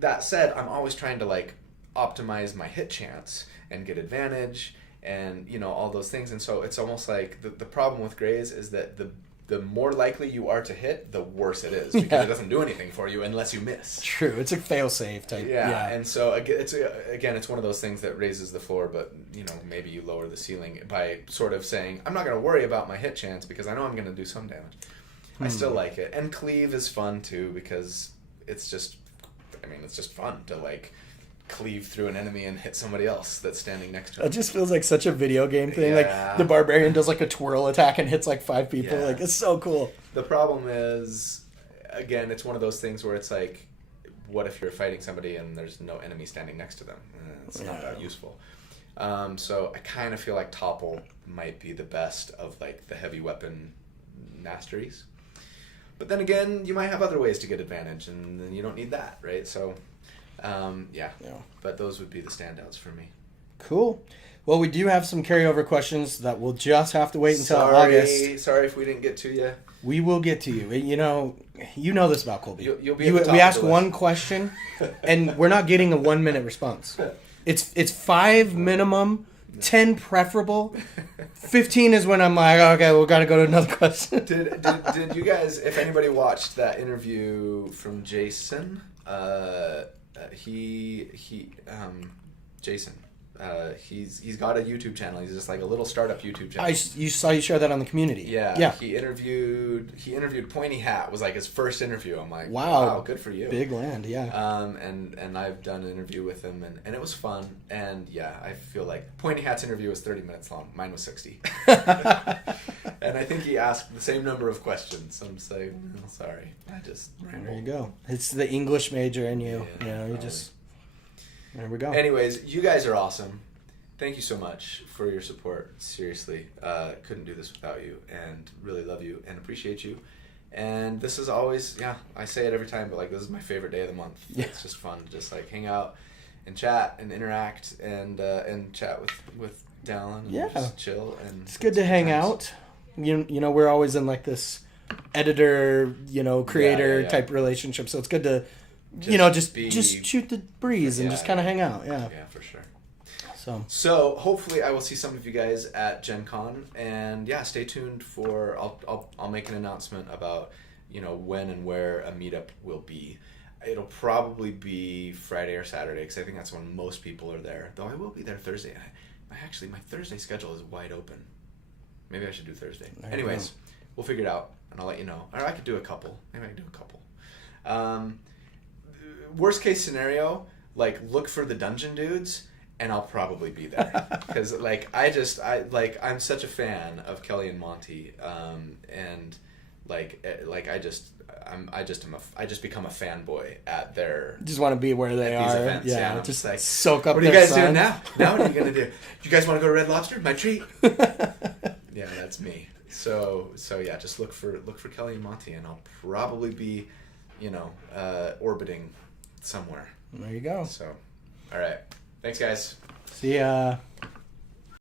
that said, I'm always trying to like optimize my hit chance and get advantage and, you know, all those things. And so it's almost like the problem with Graze is that the more likely you are to hit, the worse it is, because it doesn't do anything for you unless you miss. True. It's a fail-safe type. Yeah. And so it's one of those things that raises the floor, but, you know, maybe you lower the ceiling by sort of saying, I'm not going to worry about my hit chance because I know I'm going to do some damage. I still like it. And Cleave is fun too, because it's just fun to like cleave through an enemy and hit somebody else that's standing next to him. It just feels like such a video game thing. Like the barbarian does like a twirl attack and hits like 5 people. Like, it's so cool. The problem is, again, it's one of those things where it's like, what if you're fighting somebody and there's no enemy standing next to them? It's not that useful. So I kind of feel like Topple might be the best of like the heavy weapon masteries. But then again, you might have other ways to get advantage, and then you don't need that, right? So, but those would be the standouts for me. Cool. Well, we do have some carryover questions that we'll just have to wait until August. Sorry if we didn't get to you. We will get to you. You know this about Colby. You'll be at the top we ask of the one list. Question, and we're not getting a 1-minute response. It's 5 minimum, 10 preferable. 15 is when I'm like, okay, we've got to go to another question. Did you guys, if anybody watched that interview from Jason, Jason, he's got a YouTube channel. He's just like a little startup YouTube channel. You saw you share that on the community. Yeah. He interviewed Pointy Hat. Was like his first interview. I'm like, wow, good for you. Big land, yeah. And I've done an interview with him, and it was fun. And yeah, I feel like Pointy Hat's interview was 30 minutes long. Mine was 60. And I think he asked the same number of questions. I'm saying, sorry, there you go. It's the English major in you. Yeah, you know, you just. There we go. Anyways, you guys are awesome. Thank you so much for your support. Seriously, couldn't do this without you, and really love you and appreciate you. And this is always, I say it every time, but like this is my favorite day of the month. Yeah. It's just fun to just like hang out and chat and interact and chat with Dallin and just chill. And it's good to hang out. You know, we're always in like this editor, creator type relationship, so it's good to. Just shoot the breeze and just kind of hang out. Yeah, for sure. So hopefully I will see some of you guys at Gen Con, and stay tuned for. I'll make an announcement about when and where a meetup will be. It'll probably be Friday or Saturday because I think that's when most people are there. Though I will be there Thursday. My Thursday schedule is wide open. Maybe I should do Thursday. Anyways, we'll figure it out, and I'll let you know. Or I could do a couple. Maybe I could do a couple. Worst case scenario, like look for the dungeon dudes, and I'll probably be there because I'm such a fan of Kelly and Monty, and I just become a fanboy at their. Just want to be where they are. Events. Yeah, just like soak up. What are you guys doing now? Now what are you gonna do? You guys want to go to Red Lobster? My treat. Yeah, that's me. So yeah, just look for Kelly and Monty, and I'll probably be, orbiting somewhere. There you go. So, all right. Thanks, guys. See ya.